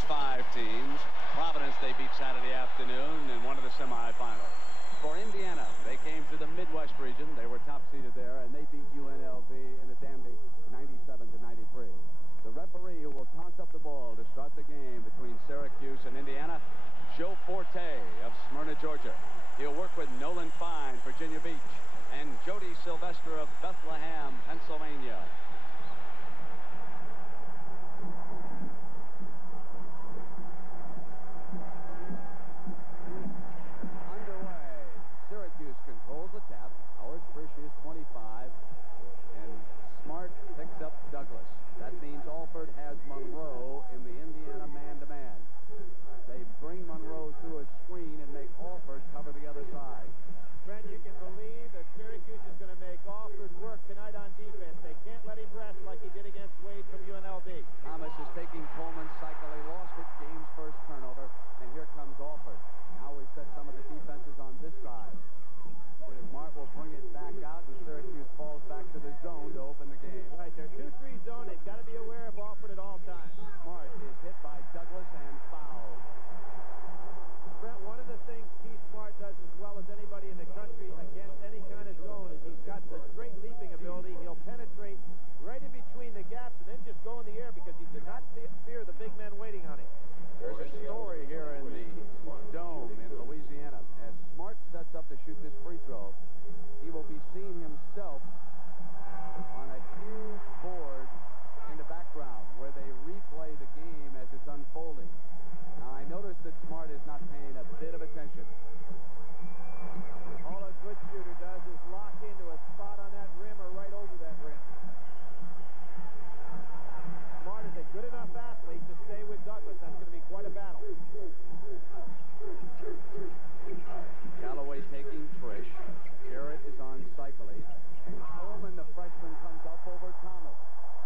those 5 teams. Providence they beat Saturday afternoon in one of the semifinals. For Indiana, they came to the Midwest region. They were top seeded there, and they beat UNLV in a dandy 97-93. The referee who will toss up the ball to start the game between Syracuse and Indiana, Joe Forte of Smyrna, Georgia. He'll work with Nolan Fine, Virginia Beach, and Jody Sylvester of Bethlehem, Pennsylvania. Controls the tap. Howard Frisch is 25, and Smart picks up Douglas. That means Alford has Monroe in the Indiana man-to-man. They bring Monroe through a screen and make Alford cover the other side. Brent, you can believe that Syracuse is going to make Alford work tonight on defense. They can't let him rest like he did against Wade from UNLV. Thomas is taking Coleman's cycle. He lost it. Game's first turnover, and here comes Alford. Now we set some of the defenses on this side. Smart will bring it back out, and Syracuse falls back to the zone to open the game. Right, they're 2-3 zone. They've got to be aware of Alford at all times. Smart is hit by Douglas and fouled. Brent, one of the things Keith Smart does as well as anybody in the country against any kind of zone is he's got the straight leaping ability. He'll penetrate right in between the gaps and then just go in the air because he did not fear the big men waiting on him. There's a story here in the Dome in Louisiana. As Smart sets up to shoot this free throw, he will be seeing himself on a huge board in the background where they replay the game as it's unfolding. Now, I noticed that Smart is not paying a bit of attention. All a good shooter does is lock into a spot on that rim or right over that rim. Smart is a good enough athlete to stay with Douglas. That's going to be quite a battle. Callaway taking Trish. Garrett is on Cycling. And Coleman, the freshman, comes up over Thomas.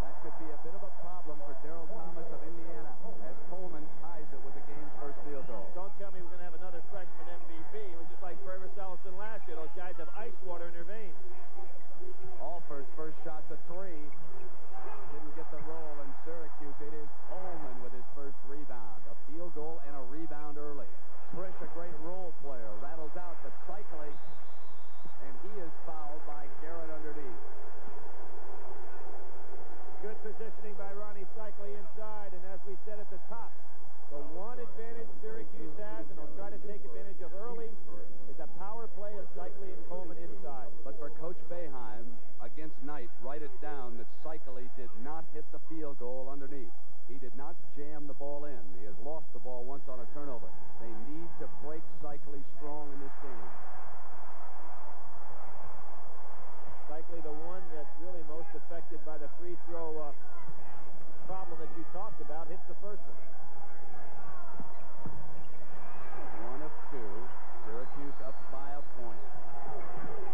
That could be a bit of a problem for Darryl Thomas of Indiana as Coleman ties it with the game's first field goal. Don't tell me we're going to have another freshman MVP. It was just like Fergus Ellison last year. Those guys have ice water in their veins. Alford's first shot's a 3. Didn't get the roll in Syracuse. It is Coleman with his first rebound. A field goal and a rebound early. Trish, a great role player, rattles out, but Cycling, and he is fouled by Garrett underneath. Good positioning by Ronnie Cycling inside, and as we said at the top, the one advantage Syracuse has, and they'll try to take advantage of early, is a power play of Cycling and Coleman inside. But for Coach Boeheim, against Knight, write it down that Cycling did not hit the field goal underneath. He did not jam the ball in. He has lost the ball once on a turnover. They need to break Cycling strong in this game. Cycling, the one that's really most affected by the free throw problem that you talked about, hits the first one. 1 of 2. Syracuse up by a point.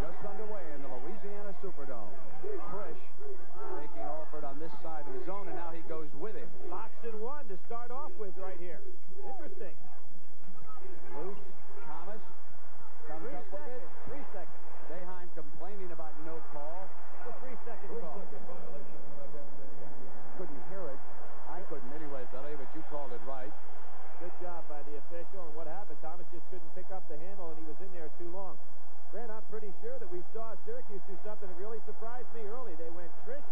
Just underway in the Louisiana Superdome. Trish taking Alford on this side of the zone, and now he goes with him. Box and 1 to start off with right here. Interesting. Loose. Thomas comes up with it. 3 seconds. Boeheim complaining about no call. The 3-second call. Couldn't hear it. I couldn't anyway, Billy, but you called it right. Good job by the official. And what happened, Thomas just couldn't pick up the handle, and he was in there too long. Grant, I'm pretty sure that we saw Syracuse do something that really surprised me early. They went Trish,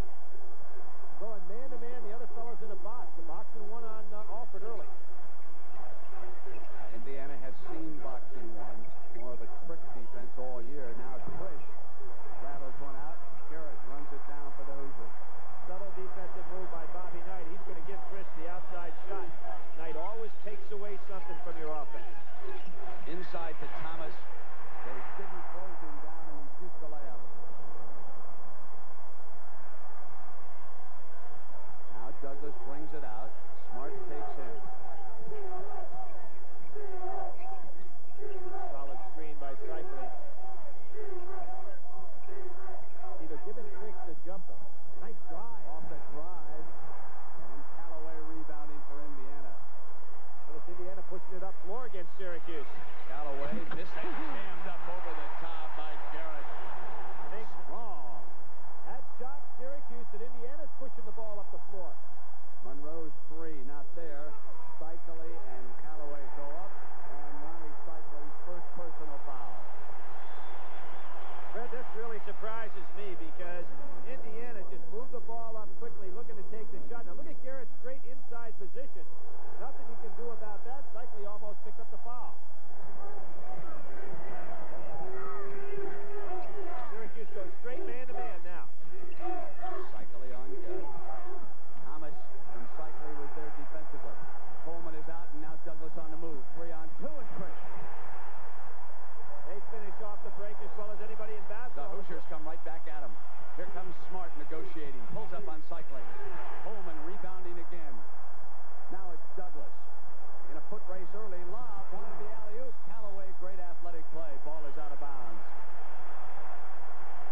going man-to-man. The other fellow's in a box. The box and 1 on Alford early. Indiana has seen boxing 1. More of a trick defense all year. Now Trish rattles one out. Garrett runs it down for the Hoosiers. Subtle defensive move by Bobby Knight. He's going to give Trish the outside shot. Knight always takes away something from your offense. Inside to Thomas. They didn't close him down, and he shoots the layup. Now Douglas brings it out. Smart takes him. Solid screen by Cycling. Either giving Trish the jumper. Nice drive. Off the drive. And Callaway rebounding for Indiana. Well, it's Indiana pushing it up floor against Syracuse. Callaway missing. Jammed up over the top by Garrett. Strong. That shocked Syracuse that Indiana's pushing the ball up the floor. Monroe's 3, not there. Sykes position. Nothing you can do about that. Cycli almost picked up the foul. Syracuse goes straight man-to-man now. Cycli on good. Thomas and Cycli was there defensively. Coleman is out, and now Douglas on the move. 3-on-2, and Trish. They finish off the break as well as anybody in basketball. The Hoosiers come right back at him. Here comes Smart negotiating. Pulls up on Cycli. Coleman rebounding again. Now it's Douglas. In a foot race early. Lob. Wanted the alley-oop. Callaway, great athletic play. Ball is out of bounds.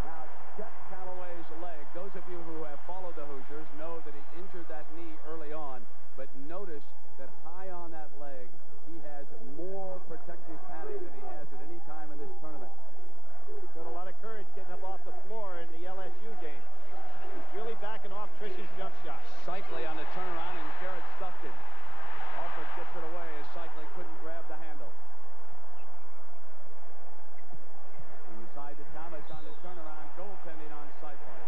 Now, check Callaway's leg. Those of you who have followed the Hoosiers know that he injured that knee early on. But notice that high on that leg, he has more protective padding than he has at any time in this tournament. Showed a lot of courage getting up off the floor in the LSU game. He's really backing off Trish's jump shot. Cycli on the turnaround, and Garrett stuffed it. Alford gets it away as Cycli couldn't grab the handle. Inside to Thomas on the turnaround, goaltending on Cycli.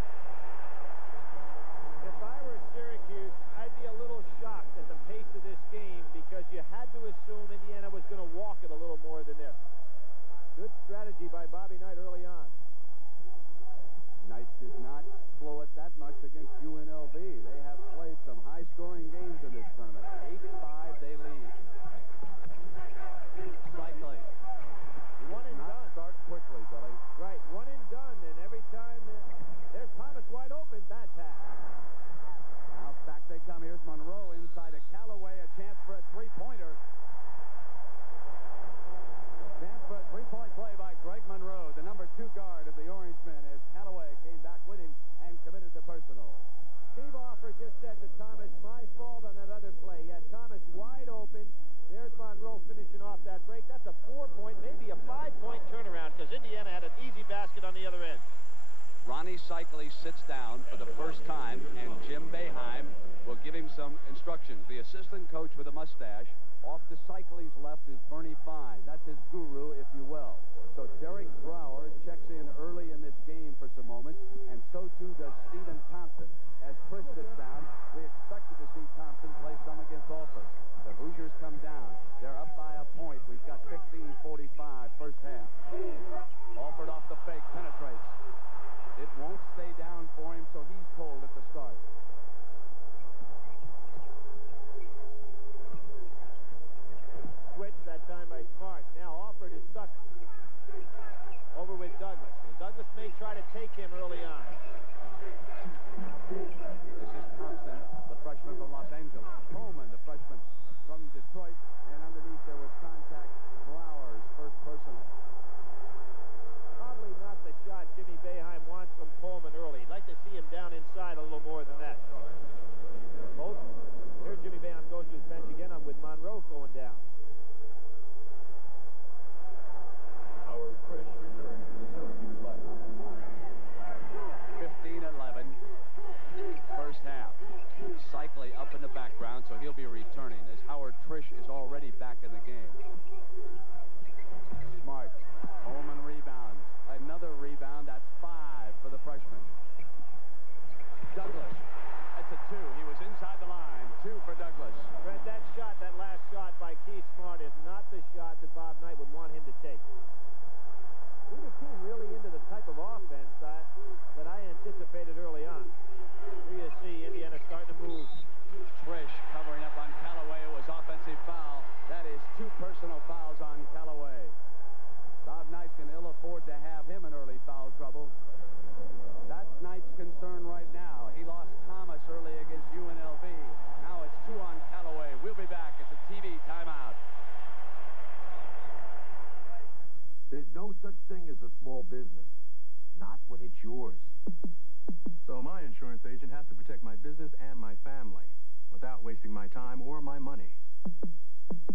If I were Syracuse, I'd be a little shocked at the pace of this game because you had to assume Indiana was going to walk it a little more than this. Good strategy by Bobby Knight early on. Knight did not blow it that much against UNLV. They have played some high-scoring games in this tournament. 8-5, they lead. Cycli. One and done. Start quickly, Billy. Right, one and done, and every time there's Thomas wide open, bad pass. Now back they come. Here's Monroe inside of Callaway. A chance for a three-pointer. Chance for a three-point play by Greg Monroe, the number 2 guard of the Orangemen, as Callaway came back with him and committed the personal. Steve Alford just said to Thomas, my fault on that other play. Yeah, Thomas wide open. There's Monroe finishing off that break. That's a 4-point, maybe a 5-point turnaround because Indiana had an easy basket on the other end. Ronnie Cycli sits down for the first time, and Jim Boeheim will give him some instructions. The assistant coach with a mustache. Off to Cycli's left is Bernie Fine. That's his guru, if you will. So Derek Brower checks in early in this game for some moments, and so too does Stephen Thompson. As Chris sits down, we expected to see Thompson play some against Alford. The Hoosiers come down. They're up by a point. We've got 15:45 first half. Alford off the fake, penetrates. It won't stay down for him, so he's cold at the start. Switch that time by Smart. Now Alford is stuck over with Douglas. Well, Douglas may try to take him early on. This is Thompson, the freshman from Los Angeles. Coleman, the freshman from Detroit. And underneath there was contact. Flowers, first personal. Probably not the shot Jimmy Boeheim wants from Coleman early. He'd like to see him down inside a little more than that. Both. Here Jimmy Boeheim goes to his bench again. I'm with Monroe going down. Howard Trish returns to the Syracuse lineup. 15-11. First half. Cycli up in the background, so he'll be returning as Howard Trish is already back in the game. Smart. Coleman rebounds. Another rebound. That's 5 for the freshman. Douglas. That's a 2. He was inside the line. 2 for Douglas. Fred, that shot, that last shot by Keith Smart is not the shot that Bob Knight would want him to take. Neither team really into the type of offense that I anticipated early on. Here you see Indiana starting to move. Trish covering up on Callaway. It was offensive foul. That is 2 personal fouls on Callaway. Bob Knight can ill afford to have him in early foul trouble. That's Knight's concern right now. He lost Thomas early against UNLV. Now it's 2 on Callaway. We'll be back. It's a TV timeout. There's no such thing as a small business. Not when it's yours. So my insurance agent has to protect my business and my family without wasting my time or my money.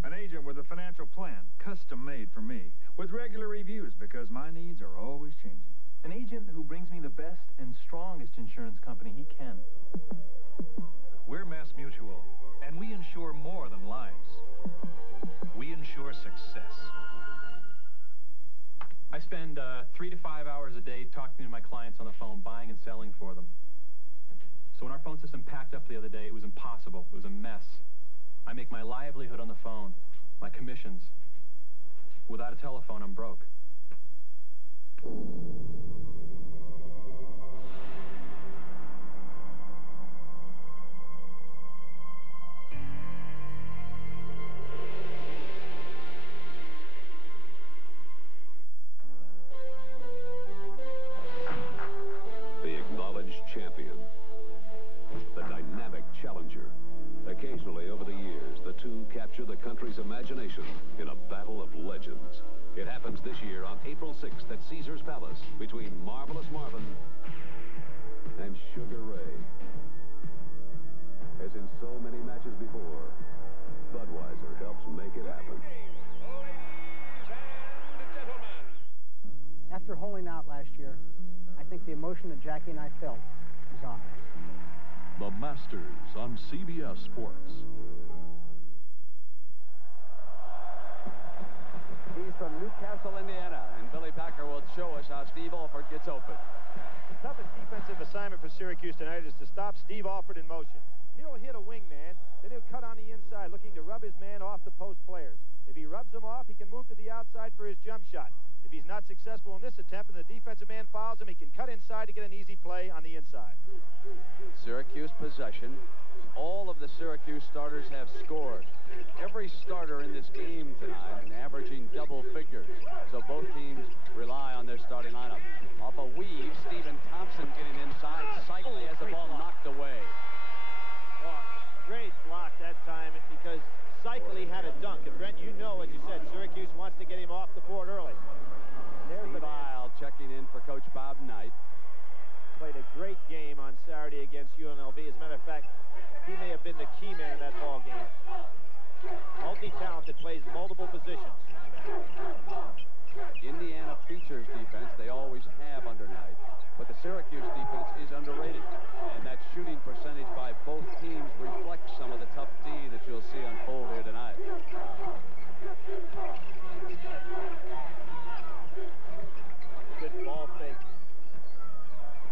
An agent with a financial plan, custom made for me, with regular reviews because my needs are always changing. An agent who brings me the best and strongest insurance company he can. We're Mass Mutual, and we insure more than lives. We insure success. I spend 3 to 5 hours a day talking to my clients on the phone, buying and selling for them. So when our phone system packed up the other day, it was impossible. It was a mess. make my livelihood on the phone, my commissions. Without a telephone, I'm broke. The acknowledged champion. The dynamic challenger. Occasionally over the years, the two capture the country's imagination in a battle of legends. It happens this year on April 6th at Caesars Palace between Marvelous Marvin and Sugar Ray. As in so many matches before, Budweiser helps make it happen. After holding out last year, I think the emotion that Jackie and I felt is obvious. The Masters on CBS Sports. He's from Newcastle, Indiana, and Billy Packer will show us how Steve Alford gets open. The toughest defensive assignment for Syracuse tonight is to stop Steve Alford in motion. He'll hit a wing man, then he'll cut on the inside, looking to rub his man off the post players. If he rubs him off, he can move to the outside for his jump shot. If he's not successful in this attempt and the defensive man fouls him, he can cut inside to get an easy play on the inside. Syracuse possession. All of the Syracuse starters have scored. Every starter in this game tonight averaging double figures. So both teams rely on their starting lineup. Off a weave, Stephen Thompson getting inside. Cycling has the ball knocked away. Oh, great block that time because Cycling had a dunk. And Brent, you know, as you said, Syracuse wants to get him off the board early. There's Steve Isle checking in for Coach Bob Knight. Played a great game on Saturday against UNLV. As a matter of fact, he may have been the key man in that ball game. Multi-talented, plays multiple positions. Indiana features defense. They always have under Knight. But the Syracuse defense is underrated. And that shooting percentage by both teams reflects some of the tough D that you'll see unfold here tonight. Good ball fake.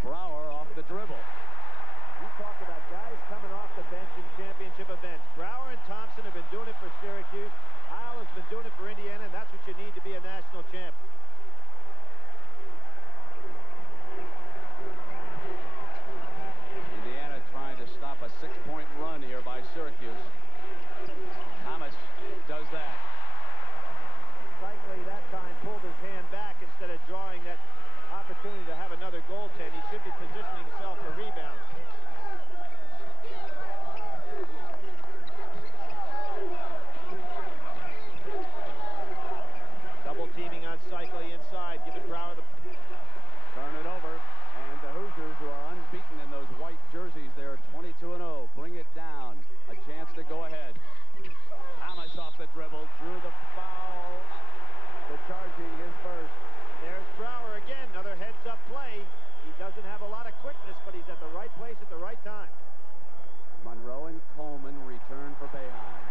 Brower off the dribble. You talk about guys coming off the bench in championship events. Brower and Thompson have been doing it for Syracuse. Isle has been doing it for Indiana, and that's what you need to be a national champ. Indiana trying to stop a 6-point run here by Syracuse. Thomas does that. Cycling that time pulled his hand back instead of drawing that opportunity to have another goaltend. He should be positioning himself for rebounds. Double teaming on Cycling inside, giving Brower the... Turn it over, and the Hoosiers, who are unbeaten in those white jerseys, they're 22-0. Bring it down. A chance to go ahead. Thomas off the dribble, drew the foul. The charging is first. There's Brower again, another heads-up play. He doesn't have a lot of quickness, but he's at the right place at the right time. Monroe and Coleman return for Boeheim.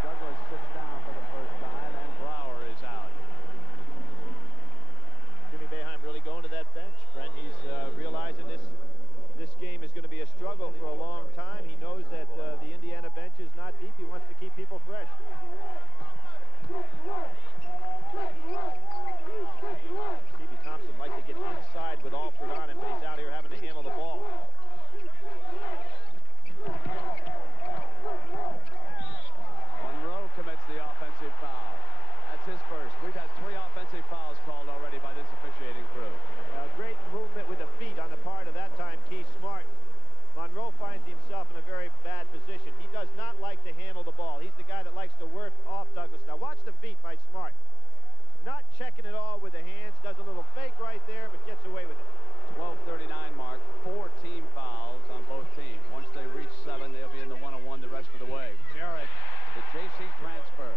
Douglas sits down for the first time, and Brower is out. Jimmy Boeheim really going to that bench, Brent. He's realizing this game is going to be a struggle for a long time. He knows that the Indiana bench is not deep. He wants to keep people fresh. Stevie Thompson likes to get inside with Alford on him, but he's out here having to handle the ball. Monroe commits the offensive foul. That's his first. We've had 3 offensive fouls called already by this officiating crew. Great movement with the feet on the part of that time, Keith Smart. Monroe finds himself in a very bad position. He does not like to handle the ball. He's the guy that likes to work off Douglas. Now watch the feet by Smart. Not checking it all with the hands, does a little fake right there, but gets away with it. 12:39 mark, 4 team fouls on both teams. Once they reach 7, they'll be in the 1-on-1 the rest of the way. Jarrett, the JC transfer,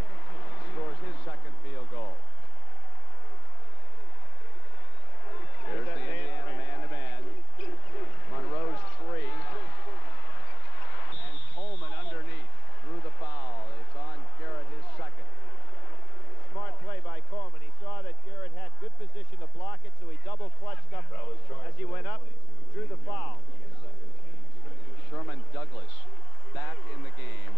scores his second field goal. Here's the Indiana man-to-man. Monroe's 3. And Coleman underneath. Drew the foul. It's on Garrett, his second. Smart play by Coleman. He saw that Garrett had good position to block it, so he double clutched up as he went up, drew the foul. Sherman Douglas back in the game.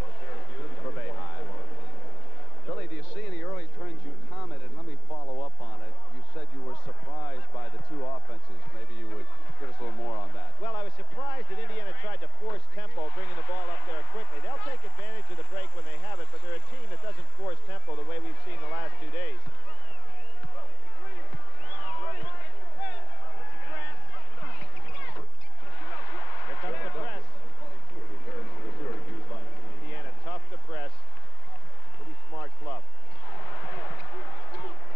break when they have it, but they're a team that doesn't force tempo the way we've seen the last 2 days. Here comes the press. Indiana tough to press. Pretty smart club.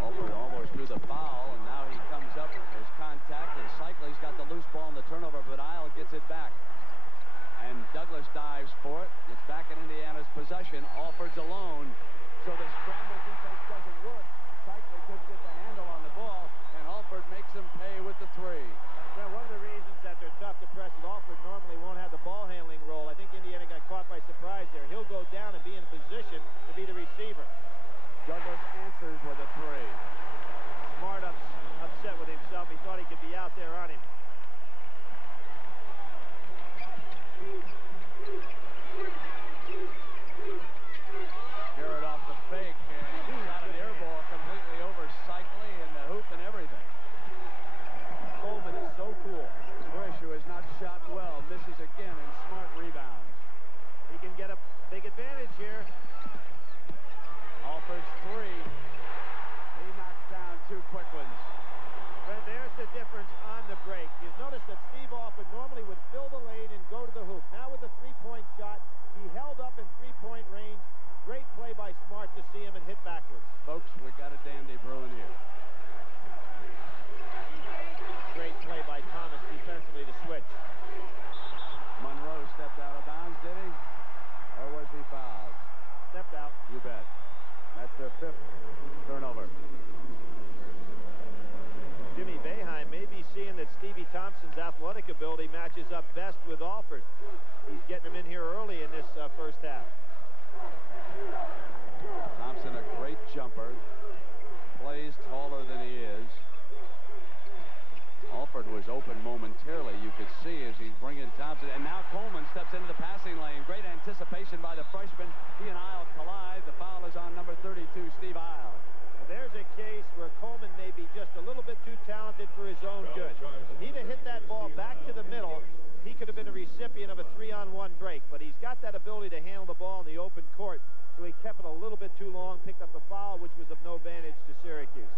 Alford almost drew the foul, and now he comes up. There's contact, and Cycley's got the loose ball in the turnover, but Isle gets it back. And Douglas dives for it. It's back in Indiana's possession. Alford's alone, so the scramble defense doesn't work. Cycley couldn't get the handle on the ball, and Alford makes him pay with the three. Now, one of the reasons that they're tough to press is Alford normally won't have the ball handling role. I think Indiana got caught by surprise there. He'll go down and be in position to be the receiver. Douglas answers with a three. Smart upset with himself. He thought he could be out there on him. Garrett off the fake, and he got an air ball completely over Cycley and the hoop and everything. Coleman is so cool. Frisch, who has not shot well, misses again, and Smart rebounds. He can get a big advantage here. Alford's three. He knocks down two quick ones. But there's the difference on the break. You've noticed that Steve Alford normally would fill the lane and go to the hoop. Now with the three-point shot, he held up in three-point range. Great play by Smart to see him and hit backwards. Folks, we got a dandy brewing here. Great play by Thomas defensively to switch. Monroe stepped out of bounds, did he? Or was he fouled? Stepped out. You bet. That's their fifth turnover. Jimmy Boeheim may be seeing that Stevie Thompson's athletic ability matches up best with Alford. He's getting him in here early in this first half. Thompson, a great jumper. Plays taller than he is. Alford was open momentarily, you could see, as he's bringing Thompson. And now Coleman steps into the passing lane. Great anticipation by the freshman. He and Isle collide. The foul is on number 32, Steve Isle. Well, there's a case where Coleman may be just a little bit too talented for his own good. If he'd have hit that ball back to the middle, he could have been a recipient of a 3-on-1 break. But he's got that ability to handle the ball in the open court, so he kept it a little bit too long, picked up a foul, which was of no advantage to Syracuse.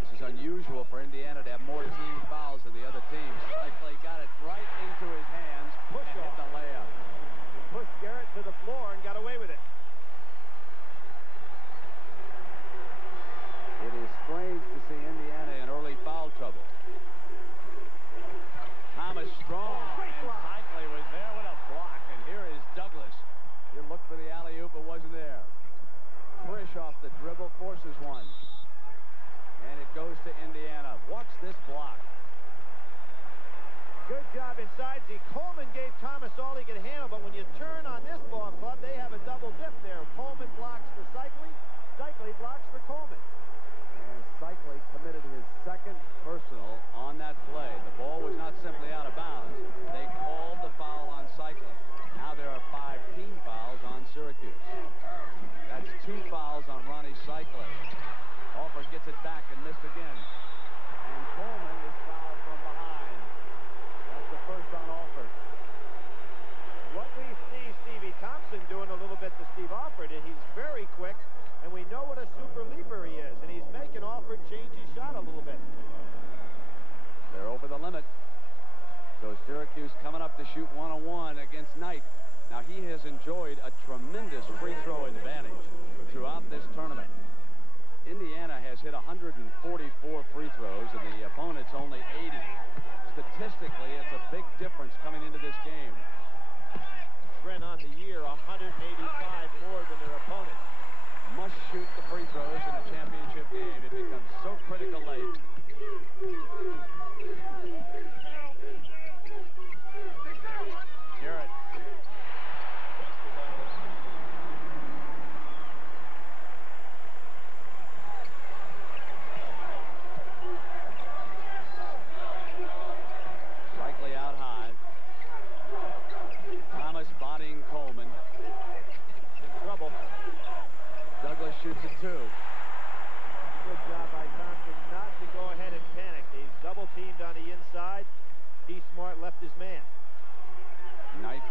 This is unusual for Indiana to have more team fouls than the other teams. Cycley got it right into his hands and hit the layup. Pushed Garrett to the floor and got away with it. It is strange to see Indiana in early foul trouble. Thomas strong, and Cycley was there with a block, and here is Douglas. He looked for the alley-oop, but wasn't there. Frisch off the dribble, forces one. And it goes to Indiana. Watch this block. Good job inside. See, Coleman gave Thomas all he could handle, but when you turn on this ball club, they have a double dip there. Coleman blocks for Cycley. Cycley blocks for Coleman. And Cycley committed his second personal on that play. The ball was not simply out of bounds. They called the foul on Cycley. Now there are 5 team fouls on Syracuse. That's 2 fouls on Ronnie Cycley. Alford gets it back and missed again. And Coleman is fouled from behind. That's the first on Alford. What we see Stevie Thompson doing a little bit to Steve Alford, and he's very quick, and we know what a super leaper he is, and he's making Alford change his shot a little bit. They're over the limit. So Syracuse coming up to shoot 1-on-1 against Knight. Now he has enjoyed a tremendous free throw advantage throughout this tournament. Indiana has hit 144 free throws, and the opponent's only 80. Statistically, it's a big difference coming into this game. Trent on the year, 185 more than their opponent. Must shoot the free throws in a championship game. It becomes so critical late. Garrett. Cycley out high. Thomas bodying Coleman. In trouble. Douglas shoots it 2. Good job by Thompson not to go ahead and panic. He's double teamed on the inside. T. Smart left his man.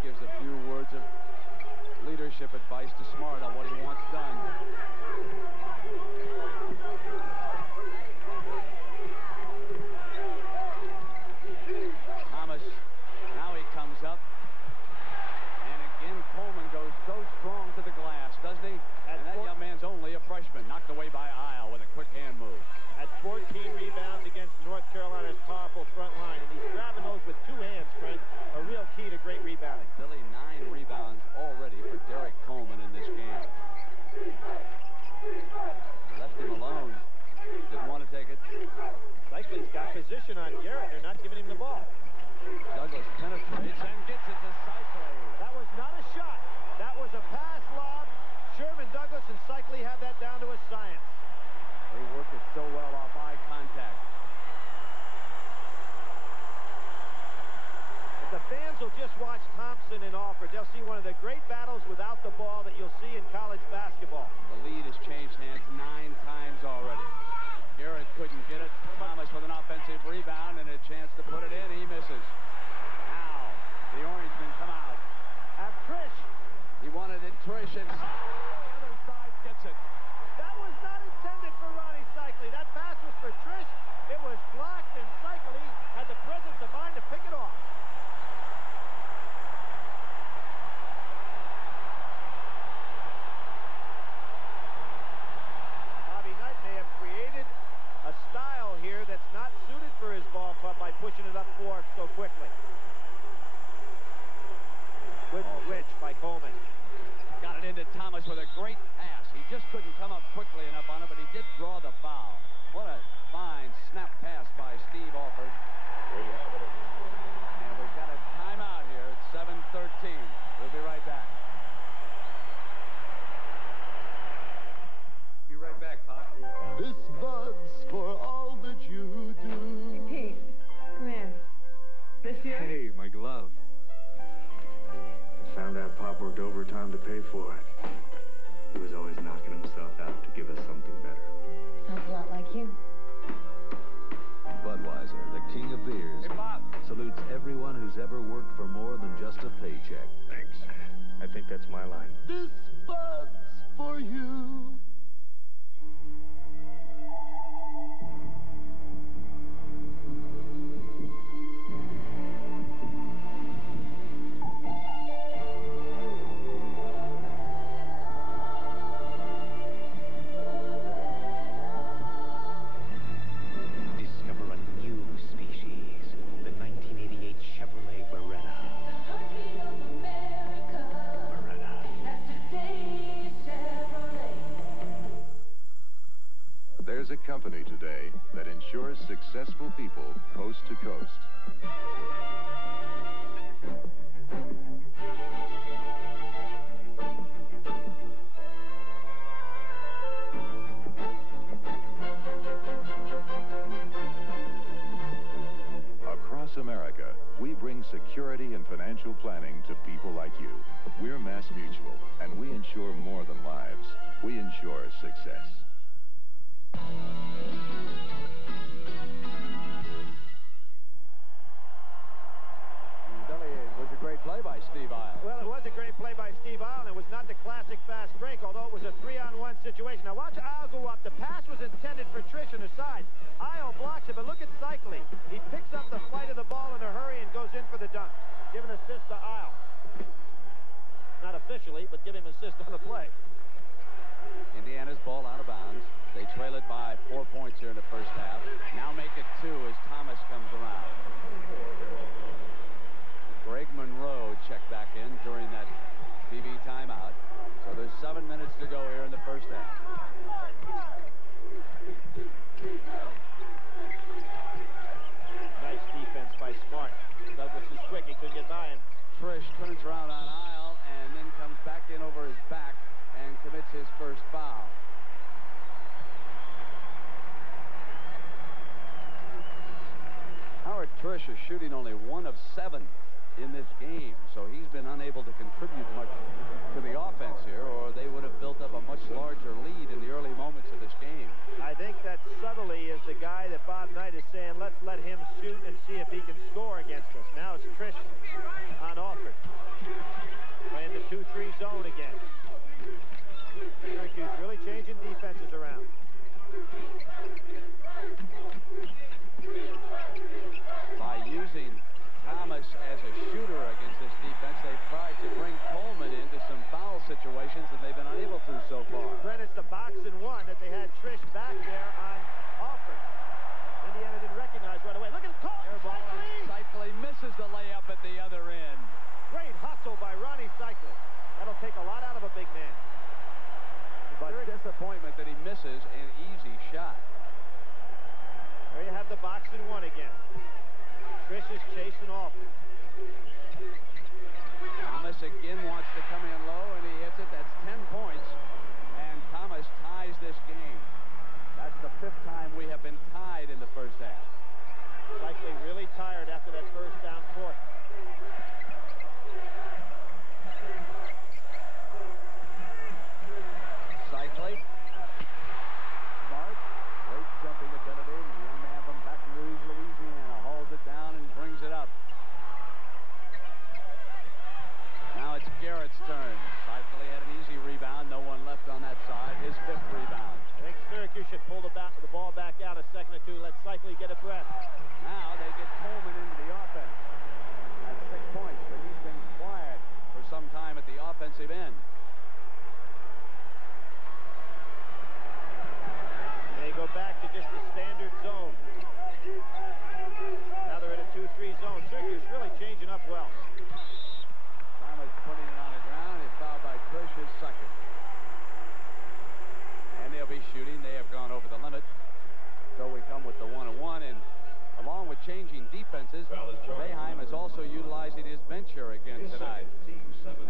gives a few words of leadership advice to Smart on what he wants done. Thomas, now he comes up. And again, Coleman goes so strong to the glass, doesn't he? And that young man's only a freshman, knocked away by Isle with a quick hand move. At 14 rebounds against North Carolina's powerful front line. And he's grabbing those with two hands, Frank. A real key to great rebounding. Billy, 9 rebounds already for Derek Coleman in this game. Left him alone. Didn't want to take it. Cycling's got position on Garrett. They're not giving him the ball. Douglas penetrates and gets it to Cycling. That was not a shot. That was a pass lob. Sherman, Douglas, and Cycling have that down to a science. They work it so well off eye contact. But the fans will just watch Thompson and Alford. They'll see one of the great battles without the ball that you'll see in college basketball. The lead has changed hands 9 times already. Garrett couldn't get it. Thomas with an offensive rebound and a chance to put it in. He misses. Now, the Orangemen come out. At Trish. He wanted it, Trish, and the other side gets it. That was not intended for Ronnie Cycling. That pass was for Trish. It was blocked, and Cycling had the presence of mind to pick it off. Bobby Knight may have created a style here that's not suited for his ball club by pushing it up floor so quickly. Good switch by Coleman. Got it into Thomas with a great pass. He just couldn't come up quickly enough on it, but he did draw the foul. What a fine snap pass by Steve Alford. And we've got a timeout here at 7:13. We'll be right back. Be right back, Pop. This bud's for all that you do. Hey, Pete, come here. This year? Hey, my glove. I found out Pop worked overtime to pay for it. He was always knocking himself out to give us something better. Sounds a lot like you. Budweiser, the king of beers, salutes everyone who's ever worked for more than just a paycheck. Thanks. I think that's my line. This bud's for you. Discover a new species, the 1988 Chevrolet Beretta. Beretta. There's a company today that ensures successful people coast to coast. Across America, we bring security and financial planning to people like you. We're Mass Mutual, and we insure more than lives. We insure success. Billy, it was a great play by Steve Isle. Well, it was a great play by Steve Isle, and it was not the classic fast break, although it was a 3-on-1 situation. Now watch Isle go up. The pass was intended for Trish on the side. Isle blocks it, but look at Cycling. He picks up the flight of the ball in a hurry and goes in for the dunk. Give an assist to Isle. Not officially, but give him an assist on the play. Indiana's ball out of bounds. They trail it by 4 points here in the first half. Now make it 2 as Thomas comes around. Greg Monroe checked back in during that TV timeout. So there's 7 minutes to go here in the first half. Nice defense by Smart. Douglas is quick. He couldn't get by him. Trish turns around on Isle and then comes back in over his back and commits his first foul. Howard Trish is shooting only 1 of 7 in this game, so he's been unable to contribute much to the offense here, or they would have built up a much larger lead in the early moments of this game. I think that subtly is the guy that Bob Knight is saying, let's let him shoot and see if he can score against us. Now it's Trish on Alford. zone again. Syracuse really changing defenses around. By using Thomas as a shooter against this defense, they've tried to bring Coleman into some foul situations, and they've been unable to so far. Brent, it's the box and one that they had Trish back there on Alford. Indiana didn't recognize right away. Look at the call. Cycli misses the layup at the other end. Great hustle by Ronnie Cycli. That'll take a lot out of a big man. But disappointment that he misses an easy shot. There you have the box and one again. Trish is chasing Alford. Thomas again wants to come in low, and he hits it. That's 10 points, and Thomas ties this game. That's the 5th time we have been tied in the first half. Cycli really tired after that first down court. Cycli. Smart. Great jumping ability. The young man from Baton Rouge, Louisiana, hauls it down and brings it up. Now it's Garrett's turn. Cycli had an easy rebound. No one left on that side. His 5th rebound. I think Syracuse should pull the ball back out a second or two. Let Cycli get a breath. Now they get Coleman into the offense. That's 6 points, but he's been quiet for some time at the offensive end. They go back to just the standard zone. Now they're in a 2-3 zone. Syracuse really changing up well. Thomas putting it on the ground. He's fouled by Trish, his 2nd. And they'll be shooting. They have gone over the limit. So we come with the 1-1, and along with changing defenses, Boeheim is also utilizing his bench here again tonight.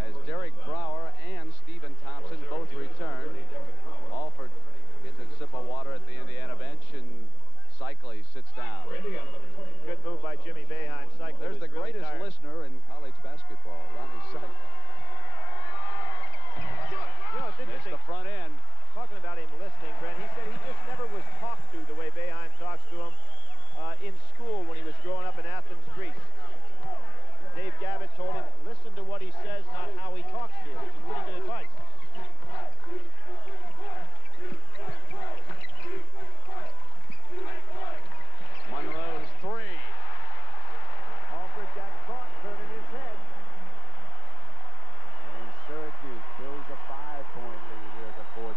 As Derek Brower and Stephen Thompson both return. Alford gets a sip of water at the Indiana bench, and Cycli sits down. Good move by Jimmy Boeheim. Cycli There's the really greatest tired. listener in college basketball, Ronnie Cycli. You know, it's Missed interesting. the front end. Talking about him listening, Brent, he said he just never was talked to the way Boeheim talks to him in school when he was growing up in Athens, Greece. Dave Gavitt told him, listen to what he says, not how he talks to you, which is pretty good advice. Monroe's 3. Alford got caught turning his head. And Syracuse builds a 5-point lead here at the 4:20.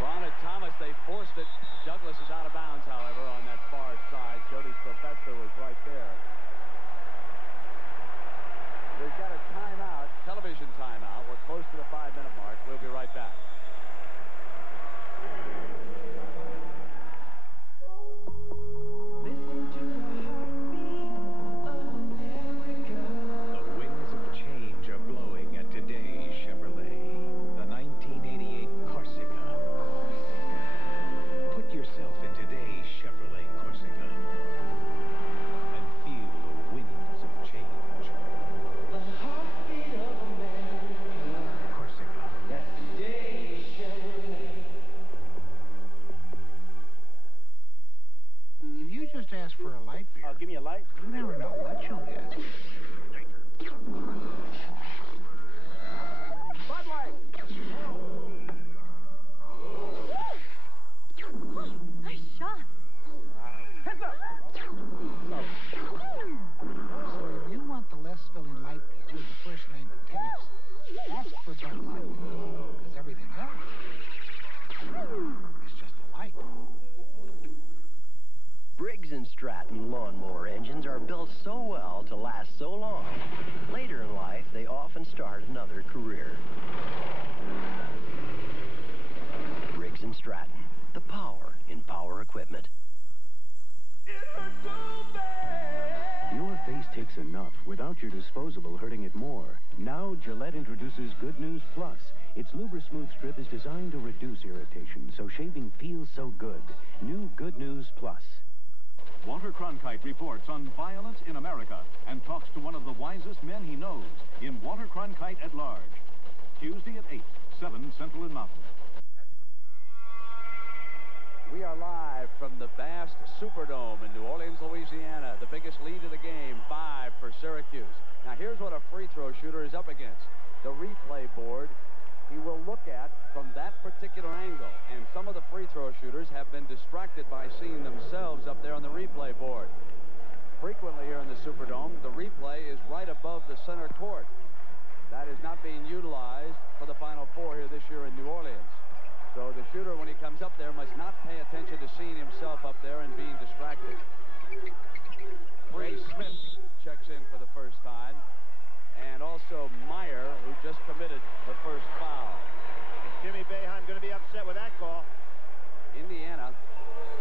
Braun and Thomas, they forced it. Douglas is out of bounds, however, on that far side. Jody Sylvester was right there. They've got a timeout, television timeout. We're close to the 5-minute mark. We'll be right back. The winds of change are blowing at today's Chevrolet. The 1988 Corsica. Put yourself in today's Chevrolet Corsica and feel the winds of change. The heartbeat of America. Corsica. That's today's Chevrolet. If you just ask for a light beer, Give me a light. you never know what you'll get. Bud Light. Nice shot. Heads up. So if you want the less filling light beer with the first name and taste, ask for Bud Light. Because everything else is just a light. Briggs & Stratton lawnmower engines are built so well to last so long. Later in life, they often start another career. Briggs & Stratton, the power in power equipment. Your face takes enough without your disposable hurting it more. Now Gillette introduces Good News Plus. Its Lubri-Smooth strip is designed to reduce irritation, so shaving feels so good. New Good News Plus. Walter Cronkite reports on violence in America and talks to one of the wisest men he knows in Walter Cronkite at Large. Tuesday at 8, 7 Central and Mountain. We are live from the vast Superdome in New Orleans, Louisiana. The biggest lead of the game, 5 for Syracuse. Now here's what a free throw shooter is up against. The replay board he will look at from that particular angle. And some of the free throw shooters have been distracted by seeing themselves up there on the replay board. Frequently here in the Superdome, the replay is right above the center court. That is not being utilized for the Final Four here this year in New Orleans. So the shooter, when he comes up there, must not pay attention to seeing himself up there and being distracted. Ray Smith checks in for the first time. And also Meyer, who just committed the first foul. And Jimmy Boeheim going to be upset with that call. Indiana,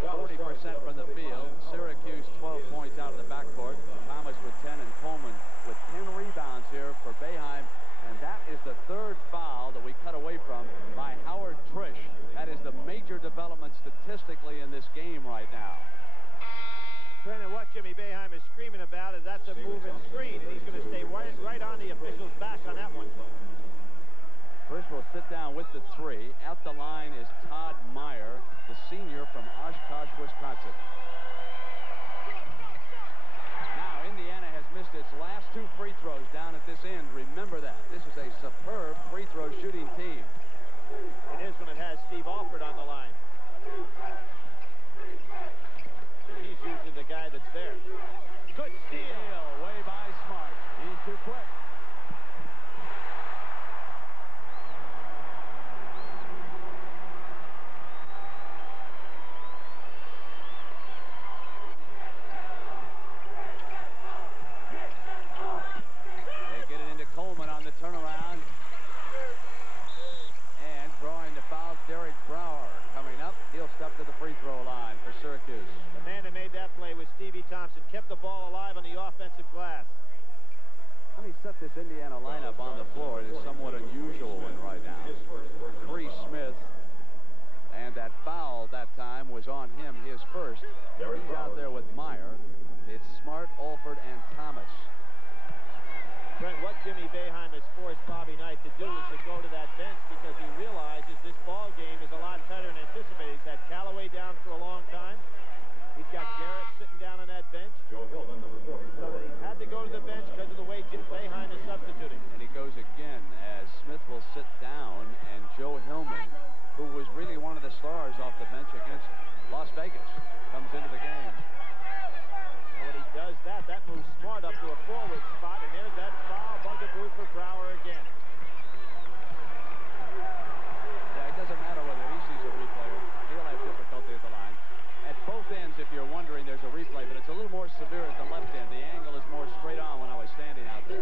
40% from the field. Syracuse, 12 points out of the backcourt. Thomas with 10 and Coleman with 10 rebounds here for Boeheim. And that is the third foul that we cut away from by Howard Trish. That is the major development statistically in this game right now. Brandon, what Jimmy Boeheim is screaming about is that's a moving screen, and he's going to stay right on the official's back on that one. Trish will sit down with the 3. At the line is Todd Meyer, the senior from Oshkosh, Wisconsin. Now Indiana has missed its last 2 free throws down at this end. Remember that. This is a superb free throw shooting team. It is when it has Steve Alford on the line. He's usually the guy that's there. Good steal. Way by Smart. He's too quick. They get it into Coleman on the turnaround. And drawing the foul, Derek Brower coming up. He'll step to the free throw line for Syracuse. The man that made that play was Stevie Thompson. Kept the ball alive on the offensive glass. Let me set this Indiana lineup on the floor. It is somewhat unusual one right now. Bree Smith. And that foul that time was on him, his first. He's out there with Meyer. It's Smart, Alford, and Thomas. Brent, what Jimmy Boeheim has forced Bobby Knight to do is to go to that bench because he realizes this ball game is a lot better than anticipated. He's had Callaway down for a long time. He's got Garrett sitting down on that bench. Joe Hillman, number 40. So that he's had to go to the bench because of the way Jim Boeheim is substituting. And he goes again as Smith will sit down, and Joe Hillman, who was really one of the stars off the bench against Las Vegas, comes into the game. And when he does that, that moves Smart up to a forward spot, and there's that foul bugaboo for Brower again. Yeah, it doesn't matter whether he sees a replay or he'll have difficulty at the line. At both ends, if you're wondering, there's a replay, but it's a little more severe at the left end. The angle is more straight on when I was standing out there.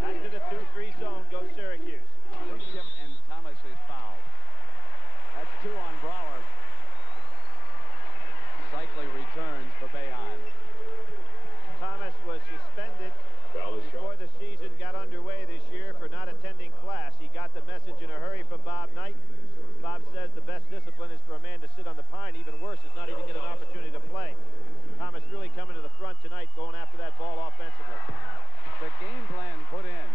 Back to the 2-3 zone goes Syracuse. They ship, and Thomas is fouled. That's 2 on Brower. Cycling returns for Boeheim. Thomas was suspended before the season got underway this year for not attending class. He got the message in a hurry from Bob Knight. Bob says the best discipline is for a man to sit on the pine. Even worse is not even get an opportunity to play. Thomas really coming to the front tonight, going after that ball offensively. The game plan put in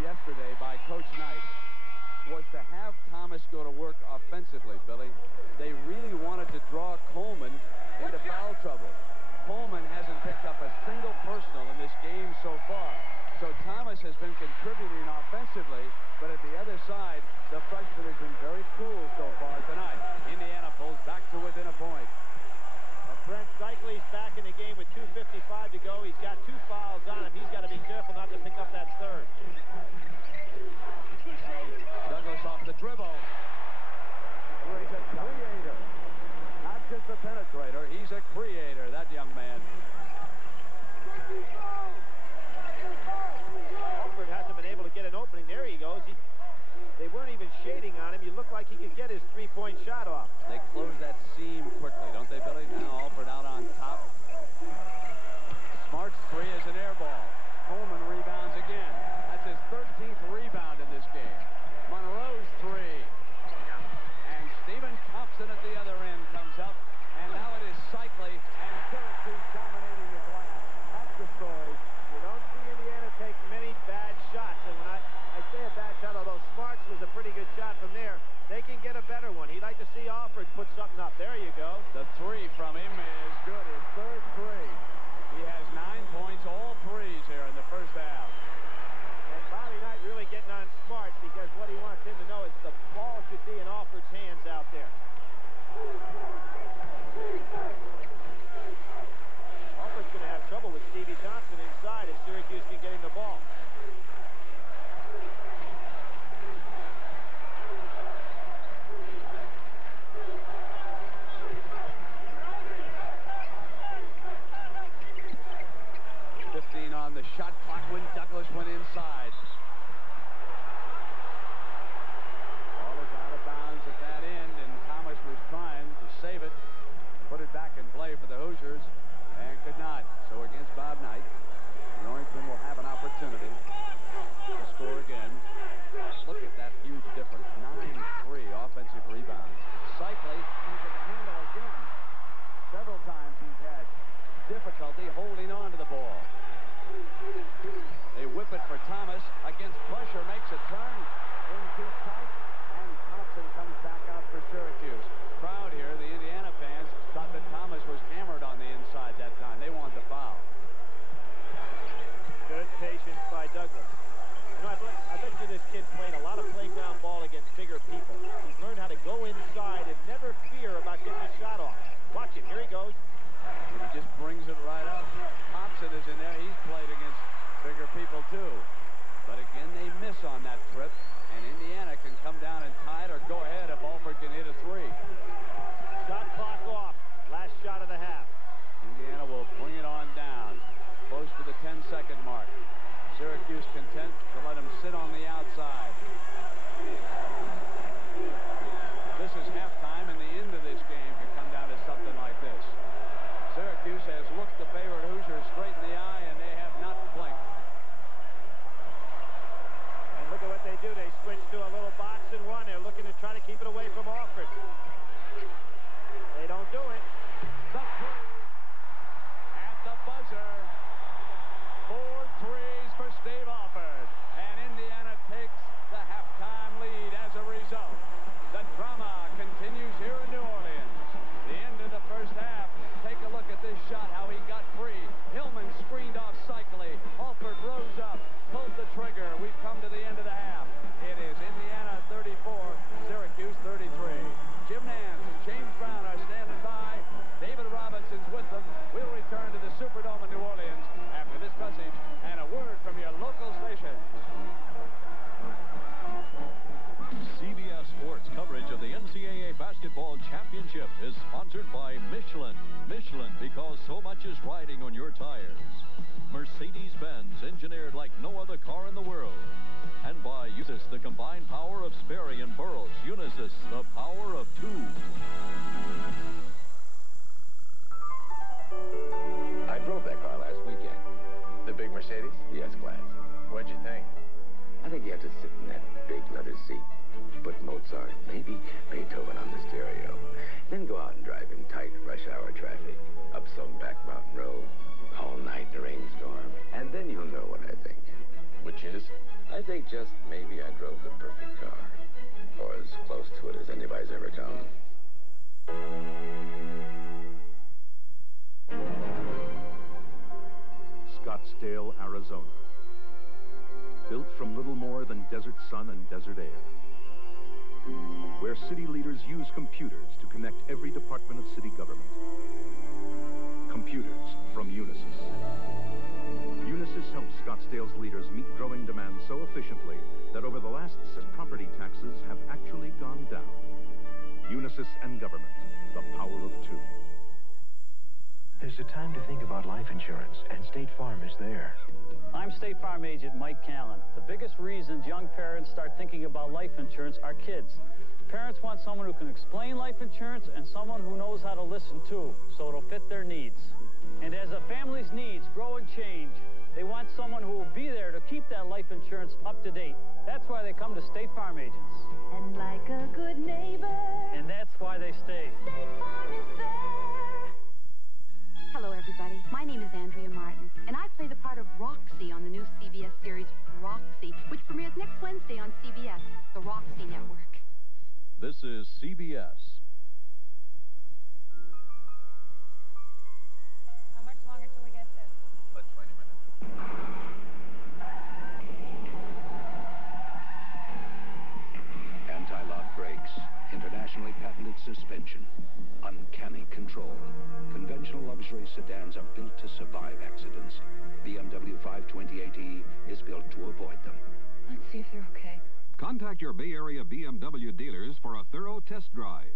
yesterday by Coach Knight was to have Thomas go to work offensively, Billy. They really wanted to draw Coleman into foul trouble. Coleman hasn't picked up a single personal in this game so far. So Thomas has been contributing offensively, but at the other side, the freshman has been very cool so far tonight. Indiana pulls back to within a point. Brent Cycley's back in the game with 2:55 to go. He's got 2 fouls on him. He's got to be careful not to pick up that third. Douglas off the dribble. He's a creator. Not just a penetrator, he's a creator, that young man. Alford hasn't been able to get an opening. There he goes. They weren't even shading on him. You look like he could get his 3-point shot off. They close that seam quickly, don't they, Billy? Now Alford out on top. Smart's 3 is an air ball. Coleman rebounds again. That's his 13th rebound in this game. Monroe's 3. And Stephen Thompson at the other end comes up. And now it is Cycley. And shot clock when Douglas went inside. Ball is out of bounds at that end, and Thomas was trying to save it, put it back in play for the Hoosiers, and could not. So against Bob Knight, the Orangemen will have an opportunity to score again. Look at that huge difference. 9-3 offensive rebounds. Cycling comes with the handle again. Several times he's had difficulty holding on to the ball. They whip it for Thomas. Against pressure, makes a turn. In too tight. And Thompson comes back out for Syracuse. Crowd here, the Indiana fans, thought that Thomas was hammered on the inside that time. They wanted the foul. Good patience by Douglas. You know, I bet you this kid played a lot of playground ball against bigger people. He's learned how to go inside and never fear about getting a shot off. Watch it. Here he goes. And he just brings it right up. Thompson is in there. He's played against bigger people, too. But again, they miss on that trip. And Indiana can come down and tie it or go ahead if Alford can hit a three. Shot clock off. Last shot of the half. Indiana will bring it on down. Close to the 10-second mark. Syracuse content to let him sit on the outside. This is halftime, and the end of this game could come down to something like this. Syracuse has looked the favorite Hoosiers straight in the eye, and they have not blinked. And look at what they do. They switch to a little box and run. They're looking to try to keep it away from Alford. They don't do it. The three at the buzzer. 4 threes for Steve Alford. And Indiana takes the halftime lead as a result. The drama continues here in New Orleans. The end of the first half. Take a look at this shot, how he got free. Hillman screened off Cycli. Alford rose up, pulled the trigger. We've come to the end of the half. It is Indiana 34, Syracuse 33. Jim Nance and James Brown are standing by. David Robinson's with them. We'll return to the Superdome in New Orleans after this message and a word from your local station. CBS Sports coverage of the NCAA Basketball Championship is sponsored by Michelin. Michelin, because so much is riding on your tires. Mercedes-Benz, engineered like no other car in the world. And by Unisys, the combined power of Sperry and Burroughs. Unisys, the power of two. I drove that car last weekend. The big Mercedes? Yes, Clarence. What'd you think? I think you have to sit in that big leather seat, put Mozart, maybe Beethoven on the stereo, then go out and drive in tight rush hour traffic, up some back mountain road, all night in a rainstorm, and then you'll know what I think. Which is? I think just maybe I drove the perfect car, or as close to it as anybody's ever come. Scottsdale, Arizona. Built from little more than desert sun and desert air. Where city leaders use computers to connect every department of city government. Computers from Unisys. Unisys helps Scottsdale's leaders meet growing demand so efficiently that over the last 6 property taxes have actually gone down. Unisys and government, the power of two. There's a time to think about life insurance, and State Farm is there. I'm State Farm agent Mike Callen. The biggest reasons young parents start thinking about life insurance are kids. Parents want someone who can explain life insurance and someone who knows how to listen too, so it'll fit their needs. And as a family's needs grow and change, they want someone who will be there to keep that life insurance up to date. That's why they come to State Farm agents. And like a good neighbor. And that's why they stay. State Farm is there. Hello, everybody. My name is Andrea Martin, and I play the part of Roxy on the new CBS series Roxy, which premieres next Wednesday on CBS, the Roxy Network. This is CBS. How much longer till we get there? About 20 minutes. Anti-lock brakes, internationally patented suspension, uncanny control. Conventional luxury sedans are built to survive accidents. BMW 528e is built to avoid them. Let's see if they're okay. Contact your Bay Area BMW dealers for a thorough test drive.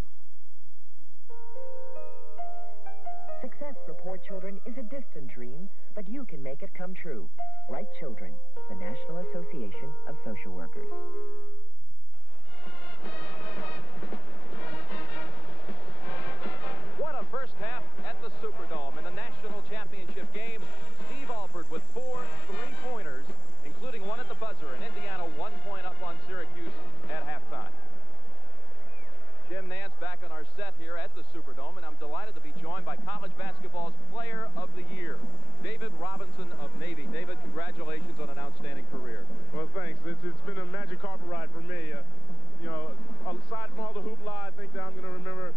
Success for poor children is a distant dream, but you can make it come true. Right Children, the National Association of Social Workers. What a first half at the Superdome. In the national championship game, Steve Alford with 4 3-pointers, including one at the buzzer, and Indiana 1 point up on Syracuse at halftime. Jim Nance back on our set here at the Superdome, and I'm delighted to be joined by college basketball's Player of the Year, David Robinson of Navy. David, congratulations on an outstanding career. Well, thanks. It's been a magic carpet ride for me. You know, aside from all the hoopla, I think that I'm going to remember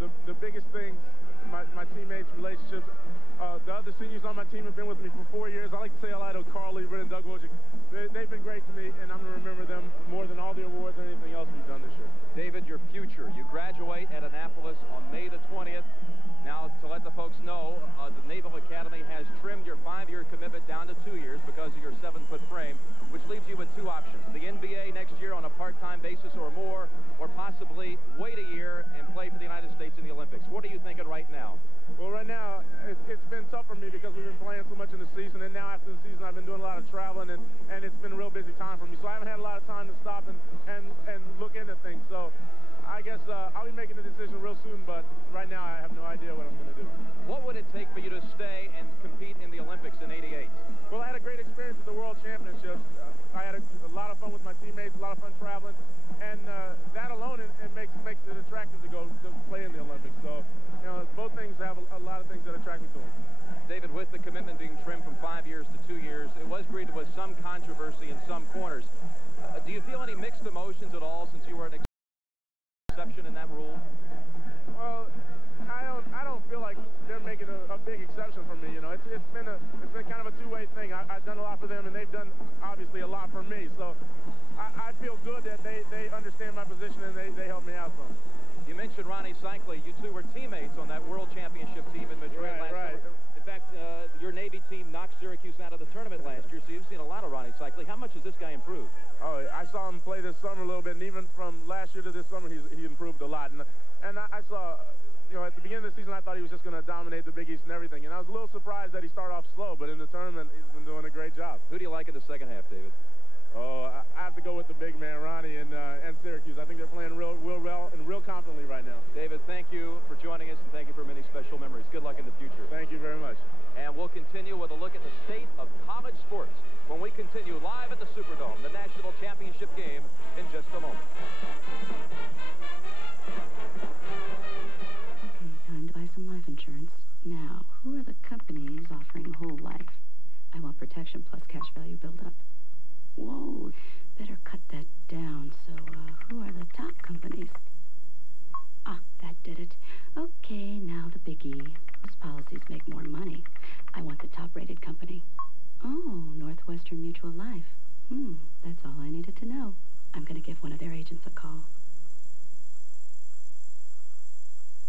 the biggest things, my teammates' relationships. The other seniors on my team have been with me for 4 years. I like to say hello to Carl Lieber and Doug Wojcik. They've been great to me, and I'm going to remember them more than all the awards or anything else we've done this year. David, your future. You graduate at Annapolis on May the 20th. Now, to let the folks know, the Naval Academy has trimmed your 5-year commitment down to 2 years because of your 7-foot frame, which leaves you with 2 options. The NBA next year on a part-time basis or more, or possibly wait a year and play for the United States in the Olympics. What are you thinking right now? Well, right now, it's been tough for me because we've been playing so much in the season, and now after the season, I've been doing a lot of traveling, and it's been a real busy time for me. So I haven't had a lot of time to stop and look into things. So I guess I'll be making a decision real soon, but right now I have no idea what I'm going to do. What would it take for you to stay and compete in the Olympics in '88? Well, I had a great experience at the World Championships. I had a lot of fun with my teammates, a lot of fun traveling, and that alone it makes it attractive to go to play in the Olympics. So, you know, both things have a lot of things that attract me to them. David, with the commitment being trimmed from 5 years to 2 years, it was greeted with some controversy in some corners. Do you feel any mixed emotions at all since you were an exception in that rule? Well, I don't feel like they're making a big exception for me. You know, it's been kind of a two-way thing. I've done a lot for them, and they've done obviously a lot for me. So I feel good that they understand my position and they help me out some. You mentioned Ronnie Cycli. You two were teammates on that World Championship team in Madrid last summer. In fact, your Navy team knocked Syracuse out of the tournament last year, so you've seen a lot of Ronnie Cycli. How much has this guy improved? Oh, I saw him play this summer a little bit, and even from last year to this summer, he improved a lot. And I saw, you know, at the beginning of the season, I thought he was just going to dominate the Big East and everything. And I was a little surprised that he started off slow, but in the tournament, he's been doing a great job. Who do you like in the second half, David? Oh, I have to go with the big man, Ronnie, and Syracuse. I think they're playing real well and real confidently right now. David, thank you for joining us, and thank you for many special memories. Good luck in the future. Thank you very much. And we'll continue with a look at the state of college sports when we continue live at the Superdome, the national championship game, in just a moment. Okay, time to buy some life insurance. Now, who are the companies offering whole life? I want protection plus cash value buildup. Whoa, better cut that down. So, who are the top companies? Ah, that did it. Okay, now the biggie. Whose policies make more money? I want the top-rated company. Oh, Northwestern Mutual Life. That's all I needed to know. I'm going to give one of their agents a call.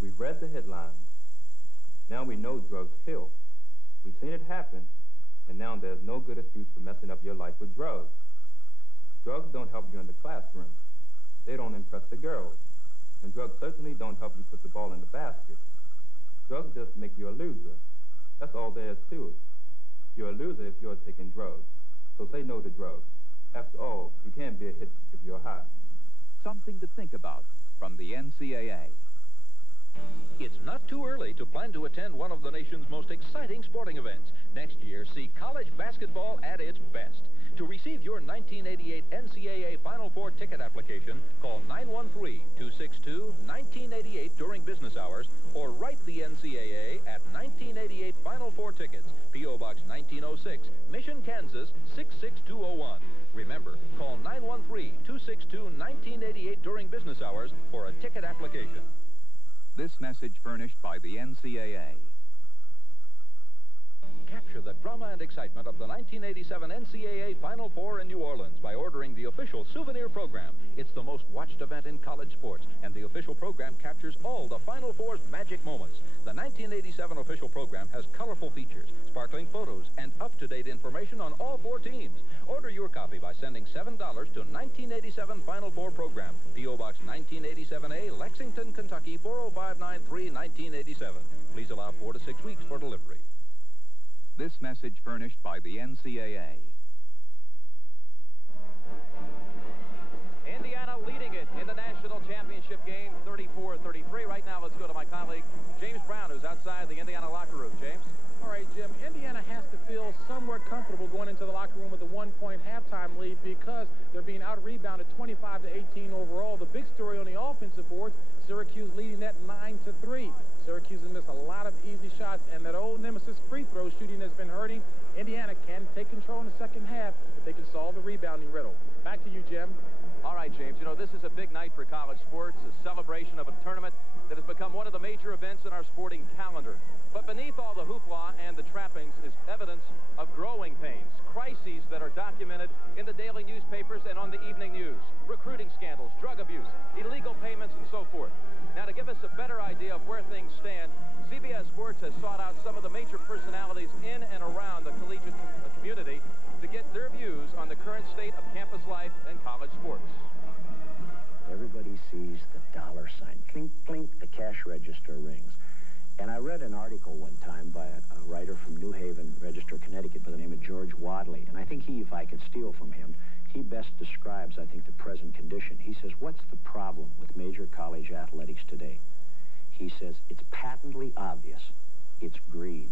We've read the headlines. Now we know drugs kill. We've seen it happen, and now there's no good excuse for messing up your life with drugs. Drugs don't help you in the classroom. They don't impress the girls. And drugs certainly don't help you put the ball in the basket. Drugs just make you a loser. That's all there is to it. You're a loser if you're taking drugs. So say no to drugs. After all, you can't be a hit if you're high. Something to think about from the NCAA. It's not too early to plan to attend one of the nation's most exciting sporting events. Next year, see college basketball at its best. To receive your 1988 NCAA Final Four ticket application, call 913-262-1988 during business hours, or write the NCAA at 1988 Final Four Tickets, P.O. Box 1906, Mission, Kansas 66201. Remember, call 913-262-1988 during business hours for a ticket application. This message furnished by the NCAA. Capture capture the drama and excitement of the 1987 NCAA Final Four in New Orleans by ordering the official souvenir program. It's the most watched event in college sports, and the official program captures all the Final Four's magic moments. The 1987 official program has colorful features, sparkling photos, and up-to-date information on all 4 teams. Order your copy by sending $7 to 1987 Final Four Program, P.O. Box 1987A, Lexington, Kentucky, 40593, 1987. Please allow 4 to 6 weeks for delivery. This message furnished by the NCAA. Indiana leading it in the national championship game, 34-33. Right now, let's go to my colleague, James Brown, who's outside the Indiana locker room. James? All right, Jim. Indiana has to feel somewhat comfortable going into the locker room with a 1-point halftime lead because they're being out-rebounded 25-18 overall. The big story on the offensive board, Syracuse leading that 9-3. Syracuse has missed a lot of easy shots, and that old nemesis free throw shooting has been hurting. Indiana can take control in the second half if they can solve the rebounding riddle. Back to you, Jim. All right, James. You know, this is a big night for college sports, a celebration of a tournament that has become one of the major events in our sporting calendar. But beneath all the hoopla and the trappings is evidence of growing pains, crises that are documented in the daily newspapers and on the evening news, recruiting scandals, drug abuse, illegal payments, and so forth. Now, to give us a better idea of where things stand, CBS Sports has sought out some of the major personalities in and around the collegiate community to get their views on the current state of campus life and college sports. Everybody sees the dollar sign. Clink, clink, the cash register rings. And I read an article one time by a writer from New Haven, Register, Connecticut, by the name of George Wadley. And I think he, if I could steal from him, he best describes, I think, the present condition. He says, what's the problem with major college athletics today? He says, it's patently obvious. It's greed.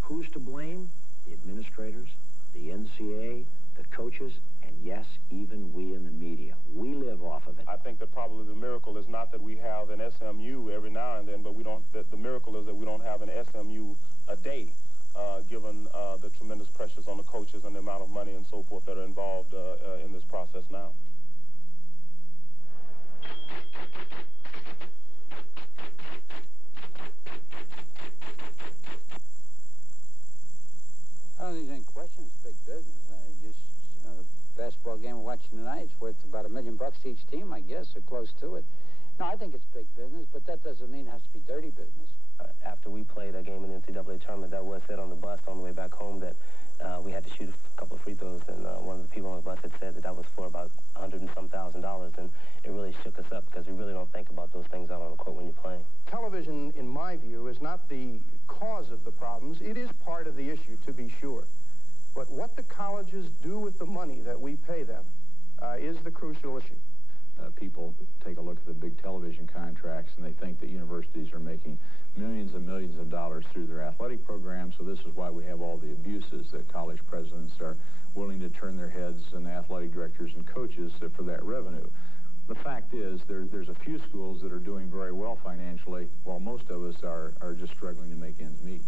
Who's to blame? The administrators, the NCAA, the coaches, and yes, even we in the media. We live off of it. I think that probably the miracle is not that we have an SMU every now and then, but we don't. The miracle is that we don't have an SMU a day, given the tremendous pressures on the coaches and the amount of money and so forth that are involved in this process now. I don't think there's any question it's big business. The basketball game we're watching tonight is worth about $1 million to each team, I guess, or close to it. No, I think it's big business, but that doesn't mean it has to be dirty business. After we played a game in the NCAA tournament, that was said on the bus on the way back home that we had to shoot a couple of free throws, and one of the people on the bus had said that was for about $100 and some thousand, and it really shook us up because we really don't think about those things out on the court when you're playing. Television, in my view, is not the cause of the problems. It is part of the issue, to be sure. But what the colleges do with the money that we pay them is the crucial issue. People take a look at the big television contracts and they think that universities are making millions and millions of dollars through their athletic programs, so this is why we have all the abuses that college presidents are willing to turn their heads, and athletic directors and coaches for that revenue. The fact is there's a few schools that are doing very well financially, while most of us are just struggling to make ends meet.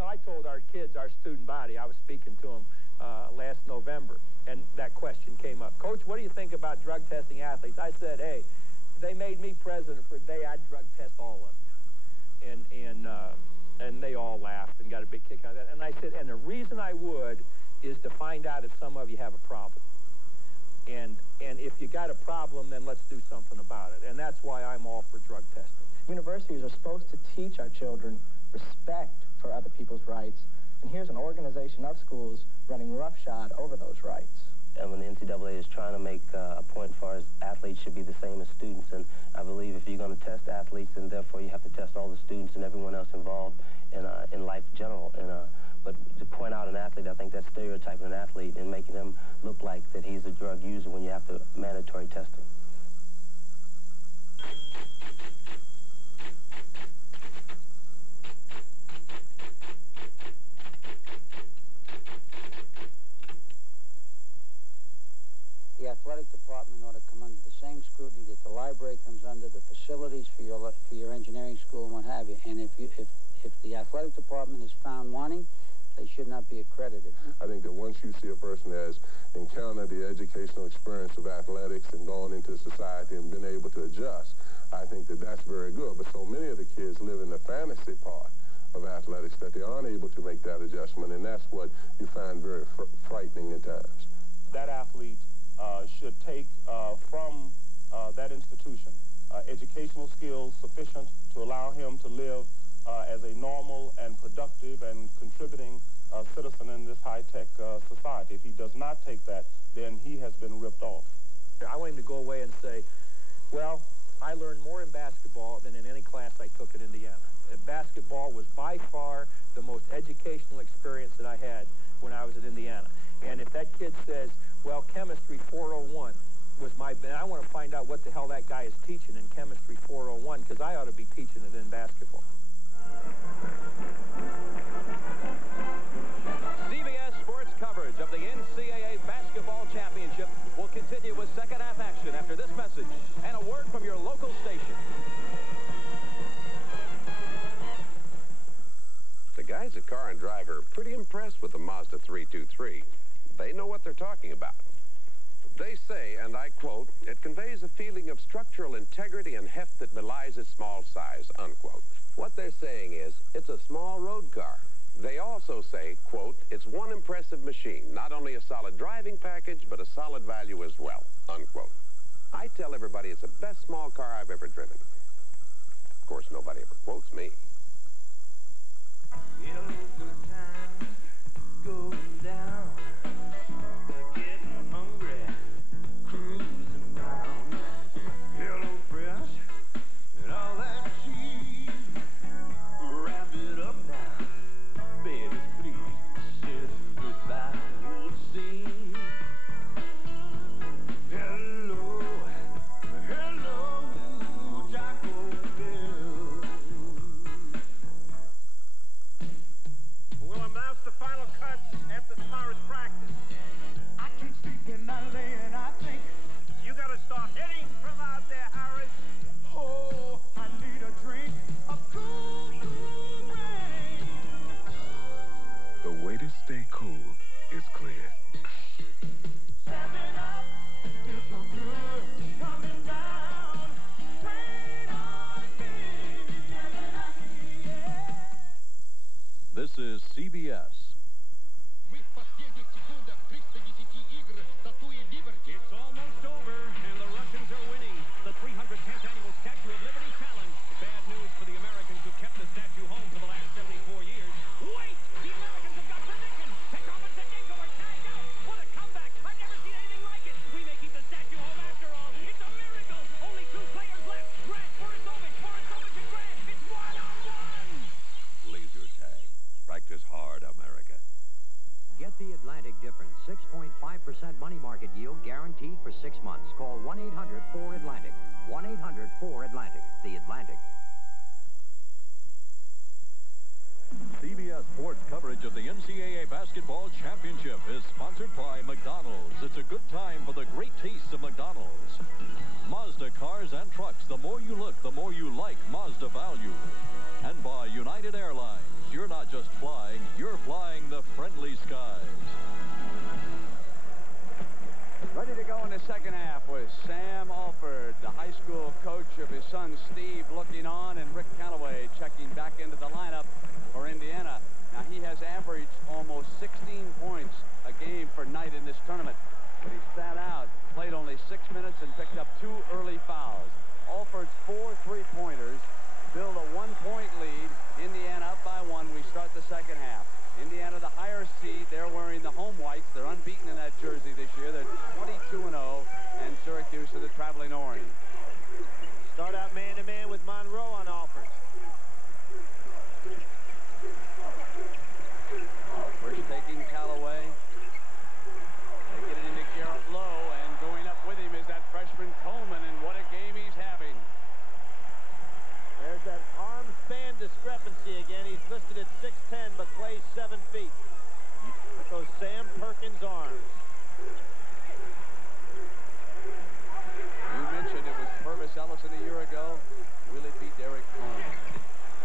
I told our kids, our student body, I was speaking to them last November, and that question came up. Coach, what do you think about drug testing athletes? I said, hey, if they made me president for a day, I'd drug test all of you. And they all laughed and got a big kick out of that. And I said, and the reason I would is to find out if some of you have a problem. And if you got a problem, then let's do something about it. And that's why I'm all for drug testing. Universities are supposed to teach our children respect for other people's rights, and here's an organization of schools running roughshod over those rights. And when the NCAA is trying to make a point as far as athletes should be the same as students, and I believe if you're going to test athletes, then therefore you have to test all the students and everyone else involved in life in general. But to point out an athlete, I think that's stereotyping an athlete and making him look like that he's a drug user when you have to mandatory testing. The athletic department ought to come under the same scrutiny that the library comes under, the facilities for your engineering school and what have you. And if the athletic department is found wanting, they should not be accredited. I think that once you see a person has encountered the educational experience of athletics and gone into society and been able to adjust, I think that that's very good. But so many of the kids live in the fantasy part of athletics that they aren't able to make that adjustment, and that's what you find very frightening at times. That athlete should take from that institution educational skills sufficient to allow him to live as a normal and productive and contributing citizen in this high-tech society. If he does not take that, then he has been ripped off. I want him to go away and say, well, I learned more in basketball than in any class I took at Indiana. Basketball was by far the most educational experience that I had when I was at Indiana. And if that kid says, well, chemistry 401 was my, I want to find out what the hell that guy is teaching in chemistry 401, because I ought to be teaching it in basketball. CBS Sports coverage of the NCAA Basketball Championship will continue with second half action after this message and a word from your local station. The guys at Car and Drive are pretty impressed with the Mazda 323. They know what they're talking about. They say, and I quote, it conveys a feeling of structural integrity and heft that belies its small size, unquote. What they're saying is, it's a small road car. They also say, quote, it's one impressive machine, not only a solid driving package, but a solid value as well, unquote. I tell everybody it's the best small car I've ever driven. Of course, nobody ever quotes me. Going down, getting hungry, cruising around. Hello Fresh, and all that cheese. Wrap it up now, baby, please. Say goodbye, old scene. Hello, hello, Taco Bell. We'll announce the final cut after tomorrow's practice. I can't sleep when I lay and I think. You gotta start hitting from out there, Harris. Oh, I need a drink of cool, cool rain. The way to stay cool is clear. 7 Up, feels so good, coming down. Rain on me, 7 Up, yeah. This is CBS. It's almost over, and the Russians are winning the 310th annual Statue of Liberty Challenge. Bad news for the Americans who kept the statue home for the last 74 years. Wait! The Americans have got position! Petrov and Sedinko are tagged out! What a comeback! I've never seen anything like it! We may keep the statue home after all. It's a miracle! Only 2 players left. Grant, Borisovic, and Grant. It's 1-on-1! Laser tag. Practice hard, America. Get the Atlantic difference. 6.5% money market yield guaranteed for 6 months. Call 1-800-4-ATLANTIC. 1-800-4-ATLANTIC. The Atlantic. CBS Sports coverage of the NCAA Basketball Championship is sponsored by McDonald's. It's a good time for the great tastes of McDonald's. Mazda cars and trucks. The more you look, the more you like Mazda value. And by United Airlines. You're not just flying, you're flying the friendly skies. Ready to go in the second half with Sam Alford, the high school coach of his son Steve, looking on, and Rick Callaway checking back into the lineup for Indiana. Now, he has averaged almost 16 points a game for Knight in this tournament, but he sat out, played only 6 minutes, and picked up 2 early fouls. Alford's 4 3-pointers build a 1-point lead. Indiana up by 1. We start the second half. Indiana, the higher seed. They're wearing the home whites. They're unbeaten in that jersey this year. They're 22-0, and Syracuse are the traveling orange. Start out man-to-man with Monroe on Alford. First taking Callaway. They get it into Garrett Lowe, and going up with him is that freshman Coleman, and what a game he's having. There's that arm span discrepancy again. He's listed at 6'10", but plays 7 feet. With those Sam Perkins arms. You mentioned it was Purvis Ellison a year ago. Will it be Derek Coleman?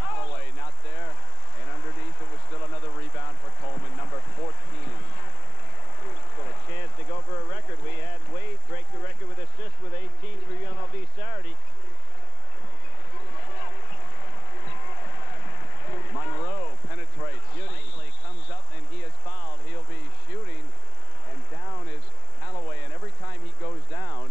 Callaway not there, and underneath it was still another rebound for Coleman. record. We had Wade break the record with assists with 18 for UNLV Saturday. Monroe penetrates. Cycli comes up, and he is fouled. He'll be shooting, and down is Callaway. And every time he goes down,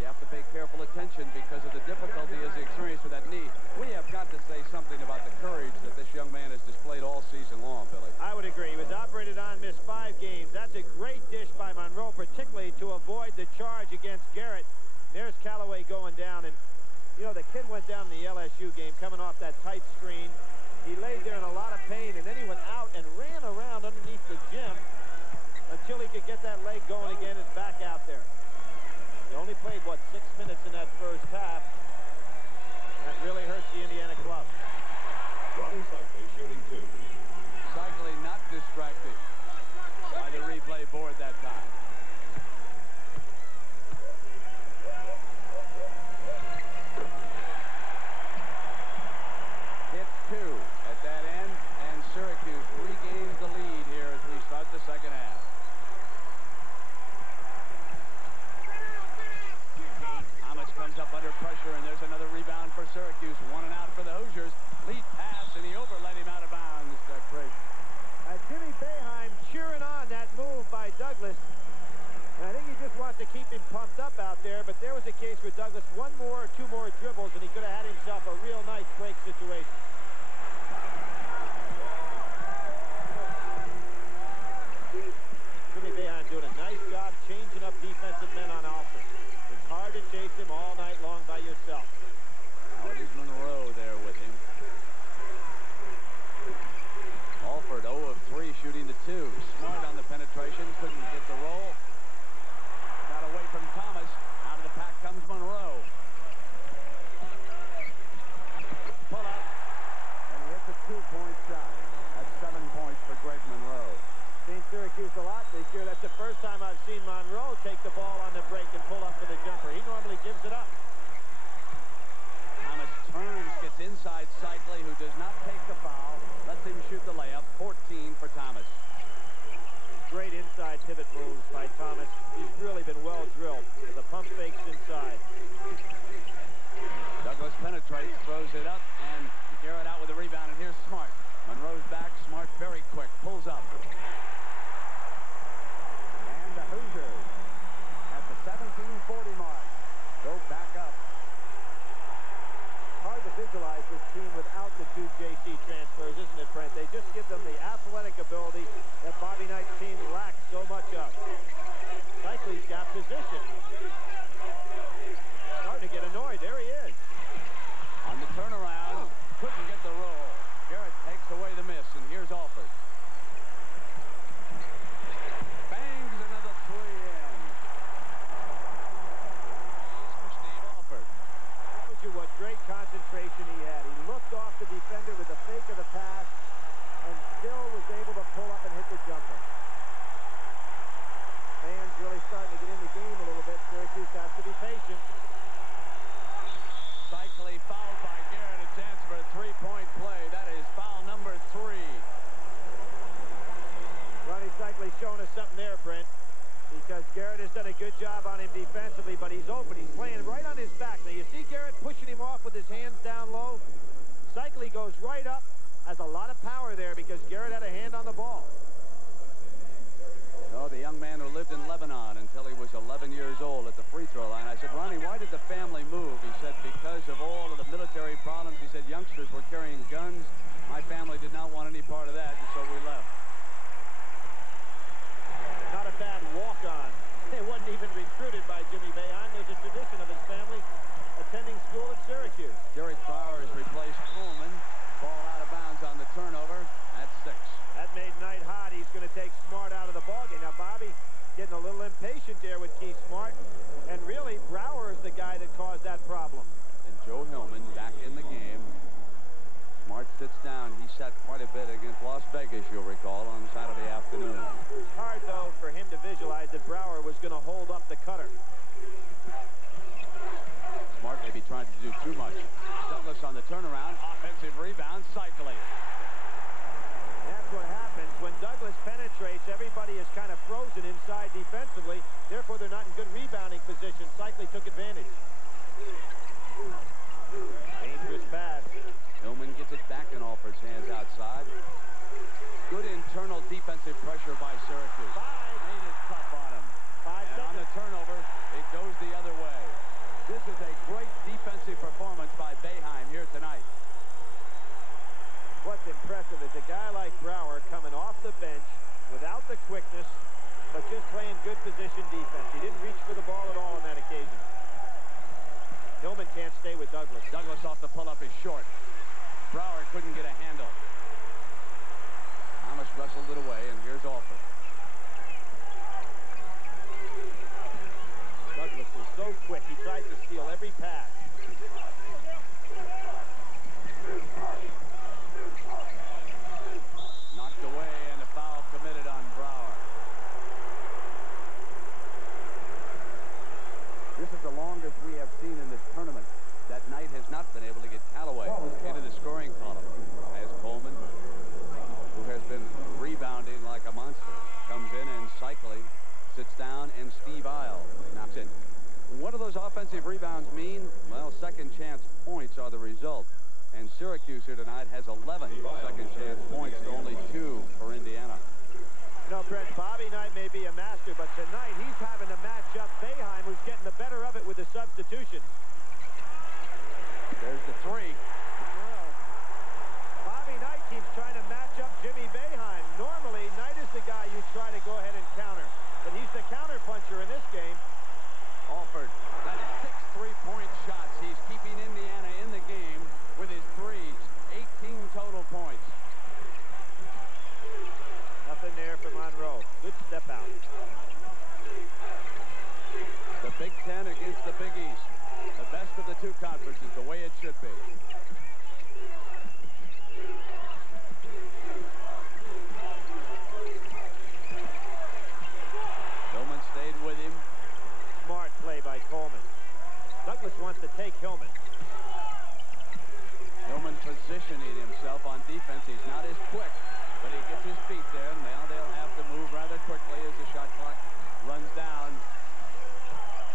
you have to pay careful attention because of the difficulty as he experienced with that knee. We have got to say something about the courage that this young man has displayed all season long, Billy. I would agree. He was operated on, missed 5 games. That's a great dish by Monroe, particularly to avoid the charge against Garrett. There's Callaway going down, and, you know, the kid went down in the LSU game coming off that tight screen. He laid there in a lot of pain, and then he went out and ran around underneath the gym until he could get that leg going again and back out there. He only played, what, 6 minutes in that first half. That really hurts the Indiana club. Ronnie Cycli shooting 2. Cycli not distracted by the replay board that time. Hit 2 at that end, and Syracuse regains the lead here as we start the second half. Thomas comes up under pressure, and there's another rebound for Syracuse. 1 and out for the Hoosiers. Lead pass, and he overlet him out of bounds. Craig. Jimmy Boeheim cheering on that move by Douglas. And I think he just wants to keep him pumped up out there, but there was a case where Douglas 1 more or 2 more dribbles, and he could have had himself a real nice break situation. Jimmy Boeheim doing a nice job changing up defensive men on Alford. It's hard to chase him all night long by yourself. Now it is Monroe there with him. Alford 0 of 3 shooting the 2. Smart on the penetration, couldn't get the roll. Got away from Thomas. Out of the pack comes Monroe. Pull up and hits a 2-point shot. That's 7 points for Greg Monroe. Seen Syracuse a lot this year. That's the first time I've seen Monroe take the ball on the break and pull up for the jumper. He normally gives it up. Thomas turns, gets inside Cycli, who does not take the foul. Lets him shoot the layup. 14 for Thomas. Great inside pivot moves by Thomas. He's really been well drilled with the pump fakes inside. Douglas penetrates, throws it up, and Garrett out with the rebound, and here's Smart. Monroe's back. Smart very quick. Pulls up. And the Hoosiers at the 17:40 mark go back up. Hard to visualize this team without the 2 JC transfers, isn't it, Brent? They just give them the athletic ability that Bobby Knight's team lacks so much of. Cycli's got position. Starting to get annoyed. There he is. On the turnaround, couldn't get the roll. Garrett takes away the miss, and here's Alford. Bangs another 3 in. For Steve Alford. Shows you what great concentration he had. He looked off the defender with the fake of the pass and still was able to pull up and hit the jumper. Fans really starting to get in the game a little bit. Syracuse has to be patient. Cycli fouled by Garrett. A chance for a 3-point play. That is foul number 3. Ronnie Cycli showing us something there, Brent, because Garrett has done a good job on him defensively, but he's open. He's playing right on his back. Now, you see Garrett pushing him off with his hands down low. Cycli goes right up, has a lot of power there because Garrett had a hand on the ball. Oh, the young man who lived in Lebanon until he was 11 years old at the free throw line. I said, Ronnie, why did the family move? He said, because of all of the military problems. He said, youngsters were carrying guns. My family did not want any part of that, and so we left. Not a bad walk-on. He wasn't even recruited by Jimmy Boeheim. There's a tradition of his family attending school at Syracuse. Derek Bauer has replaced Coleman. Ball out of bounds on the turnover. That's 6. That made Knight hot. He's going to take Smart out of the ballgame. Now, Bobby getting a little impatient there with Keith Smart. And really, Brower is the guy that caused that problem. And Joe Hillman back in the game. Smart sits down. He sat quite a bit against Las Vegas, you'll recall, on Saturday afternoon. It's hard, though, for him to visualize that Brower was going to hold up the cutter. Smart may be trying to do too much. Douglas on the turnaround. Offensive rebound. Cycli. Yeah, that's what happens. When Douglas penetrates, everybody is kind of frozen inside defensively. Therefore, they're not in good rebounding position. Cycli took advantage. Dangerous pass. Hillman gets it back in Alford's hands outside. Good internal defensive pressure by Syracuse. Made it tough on him. And on the turnover, it goes the other way. This is a great defensive performance by Boeheim here tonight. What's impressive is a guy like Brower coming off the bench without the quickness, but just playing good position defense. He didn't reach for the ball at all on that occasion. Hillman can't stay with Douglas. Douglas off the pull-up is short. Brower couldn't get a handle. Thomas wrestled it away, and here's Alford. Douglas is so quick. He tries to steal every pass. Knocked away, and a foul committed on Brower. This is the longest we have seen in this tournament. That Knight has not been able to get Callaway into the scoring column. As Coleman, who has been rebounding like a monster, comes in and Cycli sits down, and Steve Isle knocks in. What do those offensive rebounds mean? Well, second chance points are the result. And Syracuse here tonight has 11 second chance points to only 2 for Indiana. You know, Brent, Bobby Knight may be a master, but tonight he's having to match up Boeheim, who's getting the better of it with the substitution. There's the three. Bobby Knight keeps trying to match up Jimmy Boeheim. Normally, Knight is the guy you try to go ahead and counter, but he's the counter puncher in this game. Alford got 6 3-point shots. He's keeping Indiana in the game with his threes. 18 total points. Nothing there for Monroe. Good step out. The Big Ten against the Big East. The best of the two conferences, the way it should be. Hillman stayed with him. Smart play by Coleman. Douglas wants to take Hillman. Hillman positioning himself on defense. He's not as quick, but he gets his feet there. Now they'll have to move rather quickly as the shot clock runs down.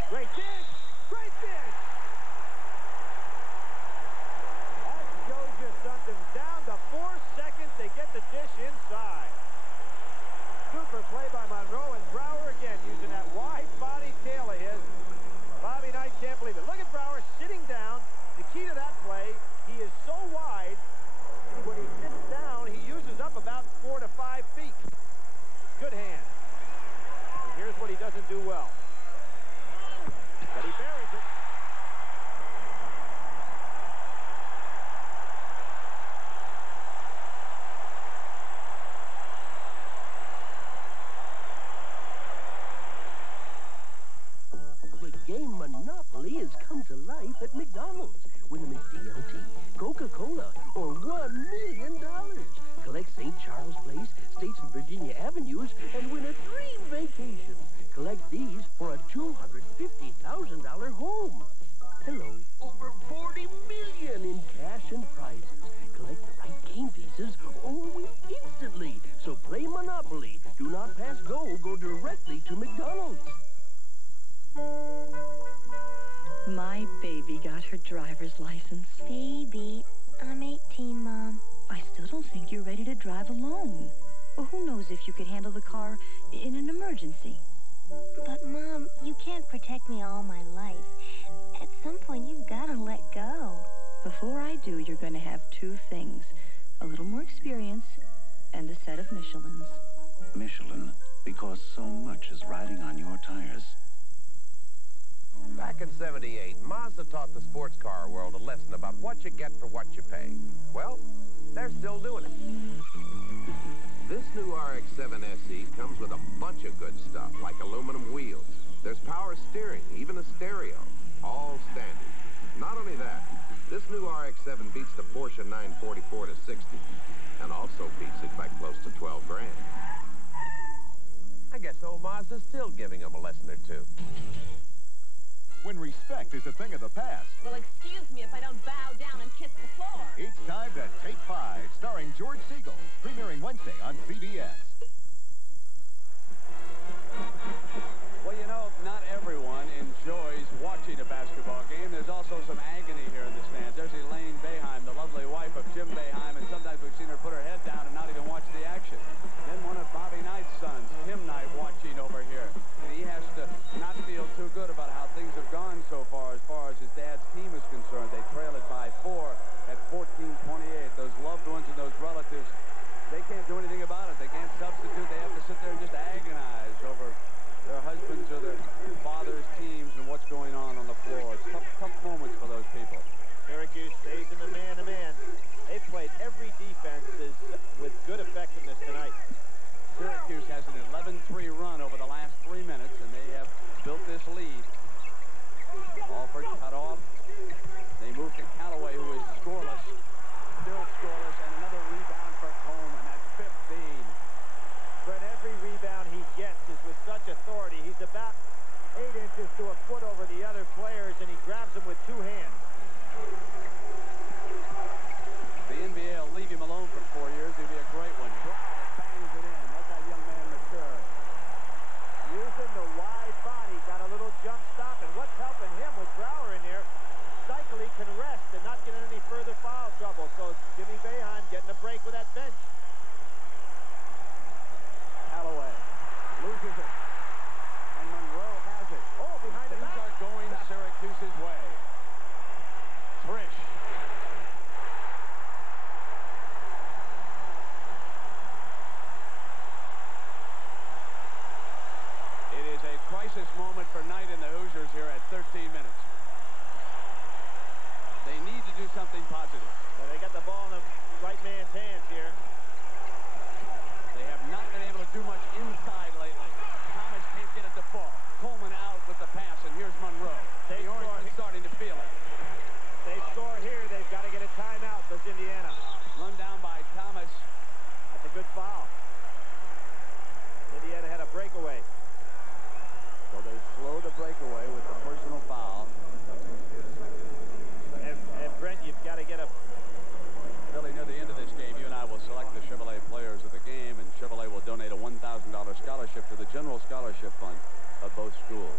Great dish! Great dish! That shows you something. Down to 4 seconds, they get the dish inside. Super play by Monroe, and Brower again using that wide body tail of his. Bobby Knight can't believe it. Look at Brower sitting down. The key to that play, he is so wide, when he sits down, he uses up about 4 to 5 feet. Good hand. And here's what he doesn't do well. But he buries it. The game Monopoly has come to life at McDonald's. Win a McDLT, Coca-Cola, or $1 million. Collect St. Charles Place, States and Virginia Avenues, and win a dream vacation. Collect these for a $250,000 home. Hello, over $40 million in cash and prizes. Collect the right game pieces or win instantly. So play Monopoly. Do not pass go. Go directly to McDonald's. My baby got her driver's license. Baby, I'm 18, Mom. I still don't think you're ready to drive alone. Well, who knows if you could handle the car in an emergency. But, Mom, you can't protect me all my life. At some point, you've got to let go. Before I do, you're going to have 2 things. A little more experience and a set of Michelins. Michelin, because so much is riding on your tires. Back in '78, Mazda taught the sports car world a lesson about what you get for what you pay. Well, they're still doing it. This new RX-7 SE comes with a bunch of good stuff, like aluminum wheels. There's power steering, even a stereo, all standard. Not only that, this new RX-7 beats the Porsche 944 to 60, and also beats it by close to 12 grand. I guess old Mazda's still giving them a lesson or two. when respect is a thing of the past. Well, excuse me if I don't bow down and kiss the floor. It's time to Take 5, starring George Siegel, premiering Wednesday on CBS. Well, you know, not everyone enjoys watching a basketball game. There's also some agony here in the stands. There's Elaine Boeheim, the lovely wife of Jim Boeheim, and sometimes we've seen her put her head down and not even watch the action. Then one of Bobby Knight's sons, Tim Knight, watching over here. And he has to not feel too good about how things have gone so far as his dad's team is concerned. They trail it by 4 at 14-28. Those loved ones and those relatives, they can't do anything about it. They can't substitute. They have to sit there and just agonize over their husbands or their fathers' teams and what's going on the floor. It's tough moments for those people. Syracuse stays in the man-to-man. They've played every defense with good effectiveness tonight. Syracuse has an 11-3 run over the last 3 minutes, and they have built this lead. Alford cut off. They move to Callaway, who is scoreless. Still scoreless, and another rebound for Coleman. That's 15. Fred, every rebound he gets is with such authority. He's about 8 inches to a foot over the other players, and he grabs them with 2 hands. The NBA will leave him alone for 4 years. He'll be a great one. Brower bangs it in. Let that young man mature. Using the wide body, got a little jump stop, and what's helping him with Brower in there, Cycli can rest and not get in any further foul trouble. So Jimmy Boeheim getting a break with that bench. Callaway loses it. And Monroe has it. Oh, behind the back. Things are going Syracuse's way. Trish. It is a crisis moment for Knight and the Hoosiers here at 13 minutes. They need to do something positive. Well, they got the ball in the right man's hands here. They have not been able to do much inside lately. Thomas can't get it to fall. Coleman out with the pass, and here's Monroe. The Orangemen's starting to feel it. They score here. They've got to get a timeout. Does Indiana. Run down by Thomas. That's a good foul. Indiana had a breakaway. So they slow the breakaway with the personal foul. And Brent, you've got to get a... Billy, near the end of this game, you and I will select the Chevrolet players of the game, and Chevrolet will donate a $1,000 scholarship to the General Scholarship Fund of both schools.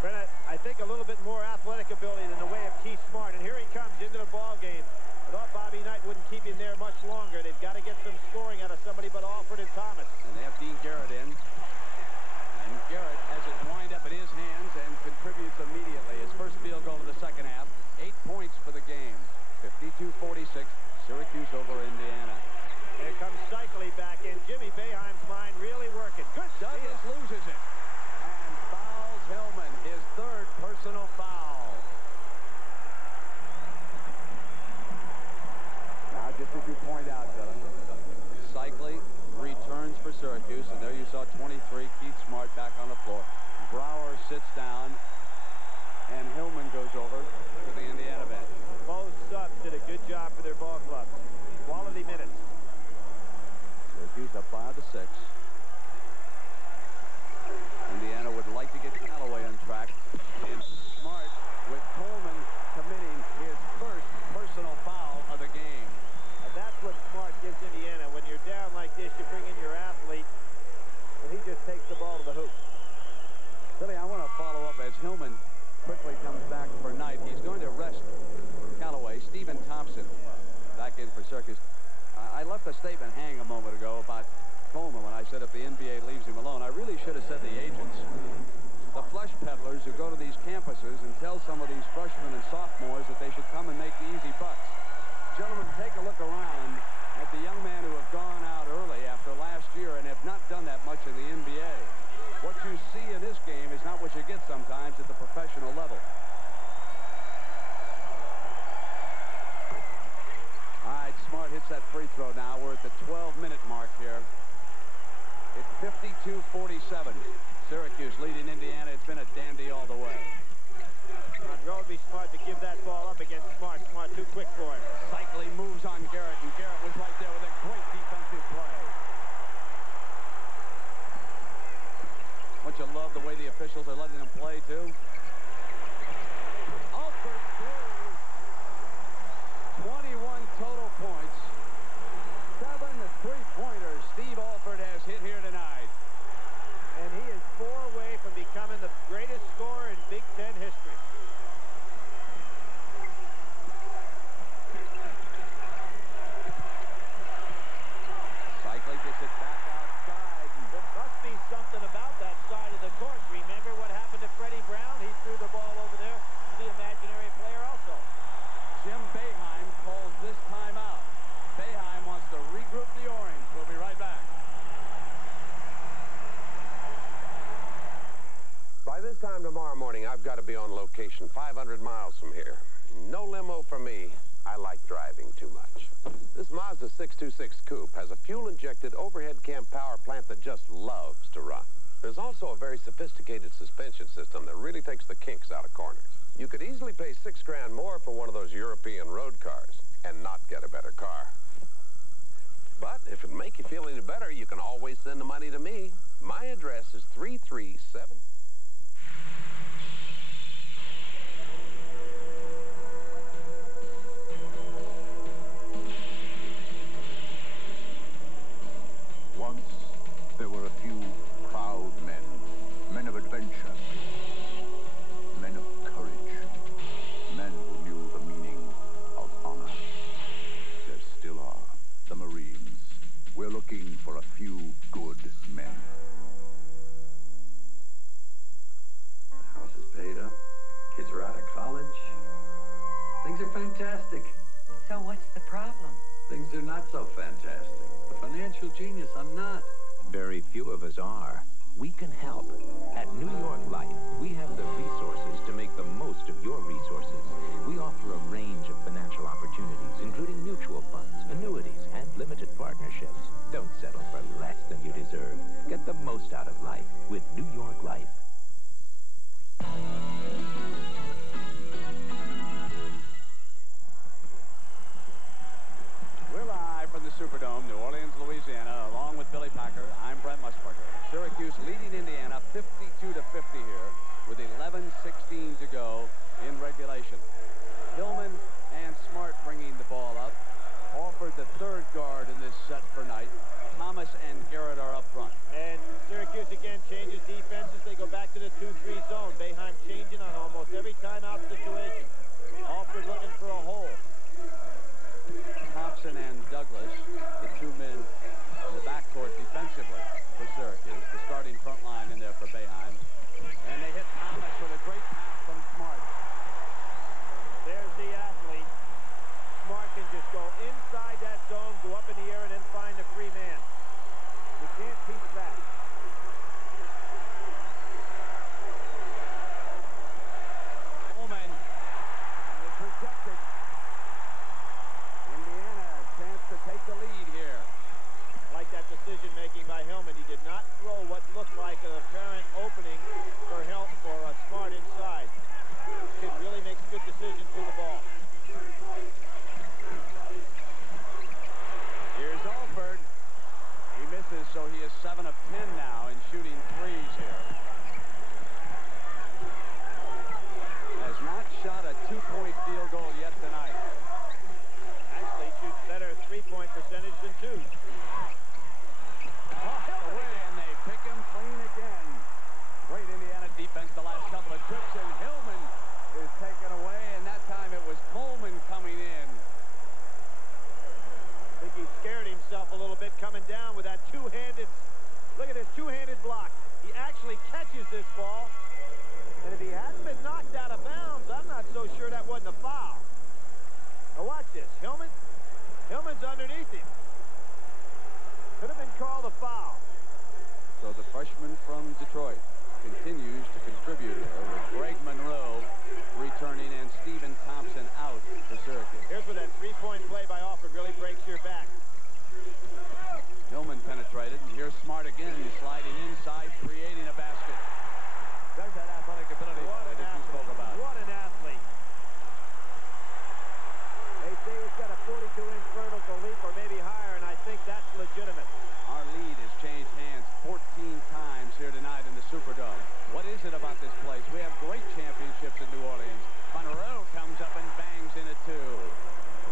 Brent, I think a little bit more athletic ability than the way of Keith Smart. And here he comes into the ball game. I thought Bobby Knight wouldn't keep him there much longer. They've got to get some scoring out of somebody but Alford and Thomas. And they have Dean Garrett in. And Garrett has it wind up in his hands and contributes immediately. His first field goal of the second half. 8 points for the game. 52-46. Syracuse over Indiana. Here comes Cycli back in. Jimmy Boeheim's mind really working. Good. Douglas loses it. And fouls Hillman. His third personal foul. Now, just as you point out, Dylan, Cycli returns for Syracuse, and there you saw 23, Keith Smart back on the floor. Brower sits down, and Hillman goes over to the Indiana bench. Both subs did a good job for their ball club. Quality minutes. Syracuse up 5-6. Indiana would like to get Callaway on track. And Smart with Coleman committing his first personal foul of the game. And that's what Smart gives Indiana. When you're down like this, you bring in your athlete, and he just takes the ball to the hoop. Billy, I want to follow up as Hillman quickly comes back for Knight. He's going to rest Callaway. Stephen Thompson back in for Syracuse. I left a statement hang a moment ago about Coleman when I said if the NBA leaves him alone. I really should have said the agents. The flesh peddlers who go to these campuses and tell some of these freshmen and sophomores that they should come and make the easy bucks. Gentlemen, take a look around at the young men who have gone out early after last year and have not done that much in the NBA. What you see in this game is not what you get sometimes at the professional level. All right, Smart hits that free throw now. We're at the 12-minute mark here. It's 52-47. Syracuse leading Indiana. It's been a dandy all the way. Monroe would be smart to give that ball up against Smart. Smart too quick for him. Cycli moves on Garrett, and Garrett was right there with a great defensive play. Don't you love the way the officials are letting them play, too? time tomorrow morning, I've got to be on location 500 miles from here. No limo for me. I like driving too much. This Mazda 626 Coupe has a fuel-injected overhead cam power plant that just loves to run. There's also a very sophisticated suspension system that really takes the kinks out of corners. You could easily pay $6 grand more for one of those European road cars and not get a better car. But if it'd make you feel any better, you can always send the money to me. My address is 337... Once, there were a few proud men of adventure, men of courage, men who knew the meaning of honor. There still are, the Marines. We're looking for a few good men. The house is paid up, kids are out of college. Things are fantastic. So what's the problem? Things are not so fantastic. A financial genius, I'm not. Very few of us are. We can help. At New York Life, we have the resources to make the most of your resources. We offer a range of financial opportunities, including mutual funds, annuities, and limited partnerships. Don't settle for less than you deserve. Get the most out of life with New York Life. We're live from the Superdome, New Orleans, Louisiana, along with Billy Packer. I'm Brent Musburger. Syracuse leading Indiana 52-50 here with 11:16 to go in regulation. Hillman and Smart bringing the ball up. Alford, the third guard in this set for Knight. Thomas and Garrett are up front. And Syracuse again changes defenses. They go back to the 2-3 zone. Boeheim changing on almost every timeout situation. Alford looking for a hole. Thompson and Douglas, the two men in the backcourt defensively for Syracuse. The starting front line in there for Boeheim. And they hit Thomas with a great pass from Smart. There's the athlete. Smart can just go inside that zone, go up in the air, and then find the free man. You can't teach that. Coleman. And it's rejected. Indiana a chance to take the lead here. I like that decision-making by Hillman. He did not throw what looked like an apparent opening for a Smart inside. This kid really makes good decisions with the ball. Here's Alford. He misses, so he is 7 of 10 now in shooting threes here. Has not shot a two-point field goal yet tonight. Actually shoots better three-point percentage than two. Away, and they pick him clean again. Great Indiana defense the last couple of trips, and Hillman is taken away, and that time it was Coleman coming in. I think he scared himself a little bit coming down with that two-handed. Look at this two-handed block. He actually catches this ball, and if he hadn't been knocked out of bounds, I'm not so sure that wasn't a foul. Now watch this. Hillman's underneath him. Could have been called a foul. So the freshman from Detroit continues to contribute here with Greg Monroe returning and Stephen Thompson out for Syracuse. Here's where that three-point play by Alford really breaks your back. Hillman penetrated, and here's Smart again, sliding inside, creating a basket. There's that athletic ability that you spoke about. What an athlete. They say he's got a 42-inch vertical leap or maybe higher, and I think that's legitimate. Our lead has changed hands 14 times here tonight in the Superdome. What is it about this place? We have great championships in New Orleans. Monroe comes up and bangs in it too.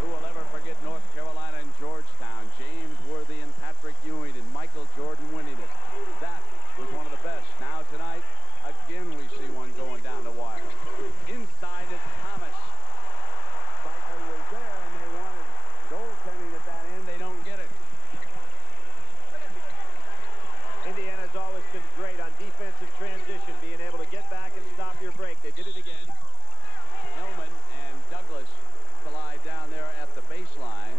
Who will ever forget North Carolina and Georgetown? James Worthy and Patrick Ewing and Michael Jordan winning it. That was one of the best. Now tonight, again we see one going down the wire. Inside is Thomas. Cycle was there and they wanted goaltending at that end. They don't get it. Indiana's always been great on defensive transition, being able to get back and stop your break. They did it again. Hillman and Douglas collide down there at the baseline.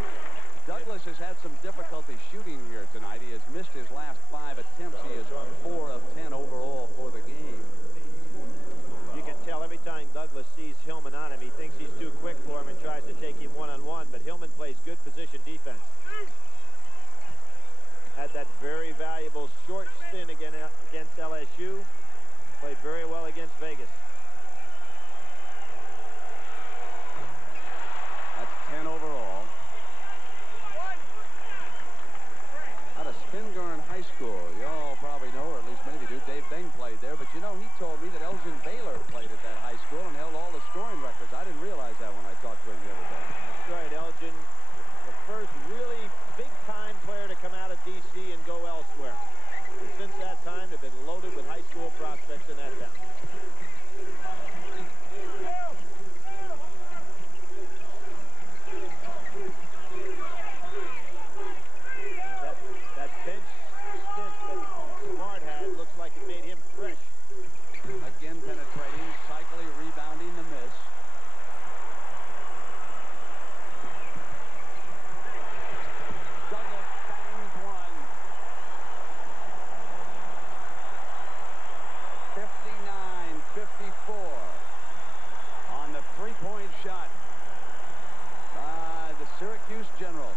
Douglas has had some difficulty shooting here tonight. He has missed his last 5 attempts. He is 4 of 10 overall for the game. line, Douglas sees Hillman on him. He thinks he's too quick for him and tries to take him one-on-one, but Hillman plays good position defense. Had that very valuable short stint again against LSU. Played very well against Vegas. That's 10 overall. Out of Spingarn High School. You all probably know, or at least many of you do, Dave Bing played there. But you know, he told me that Elgin Baylor played at that high school and held all the scoring records. I didn't realize that when I talked to him the other day. That's right, Elgin, the first really big-time player to come out of D.C. and go elsewhere. And since that time, they've been loaded with high school prospects in that town. That bench stint that Smart had looks like it made him fresh. Again penetrating, cycling, rebounding the miss. Douglas bangs one. 59-54 on the three-point shot by the Syracuse General.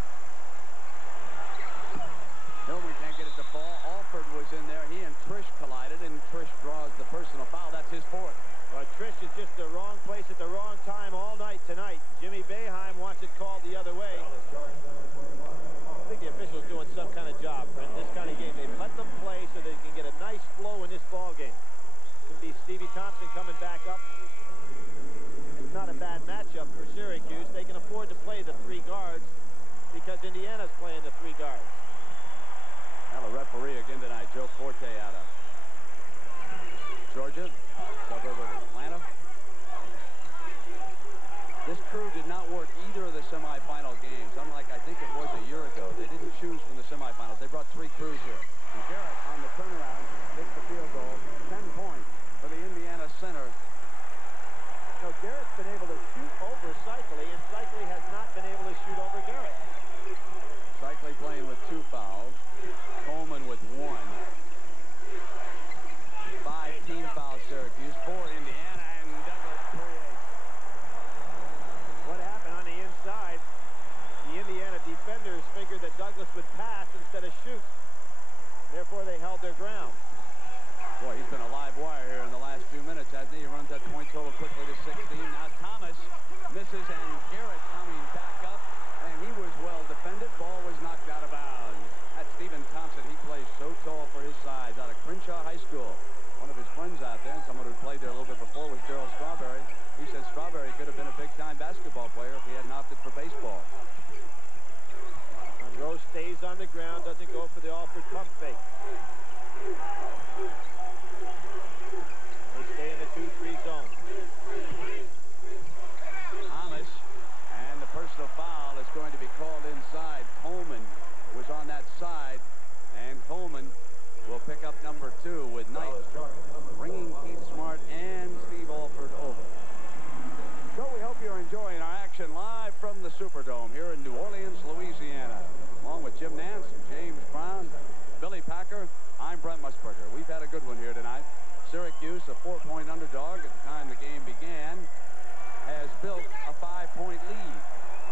Hillman can't get it to fall. Alford was in there. He and Trish collided, and Trish draws the personal foul. That's his fourth. Well, Trish is just the wrong place at the wrong time all night tonight. Jimmy Boeheim wants it called the other way. I think the official's doing some kind of job in this kind of game. They've let them play so they can get a nice flow in this ball game. It's going to be Stevie Thompson coming back up. It's not a bad matchup for Syracuse. They can afford to play the three guards because Indiana's playing the three guards. Now the referee again tonight, Joe Forte out of Georgia, suburb of Atlanta. This crew did not work either of the semifinal games, unlike I think it was a year ago. They didn't choose from the semifinals. They brought three crews here. And Garrett on the turnaround hits the field goal. 10 points for the Indiana center. So Garrett's been able to shoot over Cycli, and Cycli has not been able to shoot over Garrett. Cycli playing with 2 fouls. Coleman with 1. 5 team fouls Syracuse. 4 Indiana, and Douglas creates. What happened on the inside? The Indiana defenders figured that Douglas would pass instead of shoot. Therefore, they held their ground. Boy, he's been a live wire here in the last few minutes, hasn't he? He runs that point total quickly to 16. Now Thomas misses, and Garrett coming back up, and he was well defended. Ball was knocked out of bounds. That's Stephen Thompson. He plays so tall for his size out of Crenshaw High School. One of his friends out there, and someone who played there a little bit before, was Darryl Strawberry. He says Strawberry could have been a big-time basketball player if he hadn't opted for baseball. Monroe stays on the ground, doesn't go for the Alford pump fake. They stay in the 2-3 zone. Thomas, and the personal foul is going to be called inside. Coleman was on that side, and Coleman will pick up number 2 with Knight, bringing Keith Smart and Steve Alford over. So we hope you're enjoying our action live from the Superdome here in New Orleans, Louisiana. Along with Jim Nance, James Brown, Billy Packer, I'm Brent Musburger. We've had a good one here tonight. Syracuse, a 4-point underdog at the time the game began, has built a 5-point lead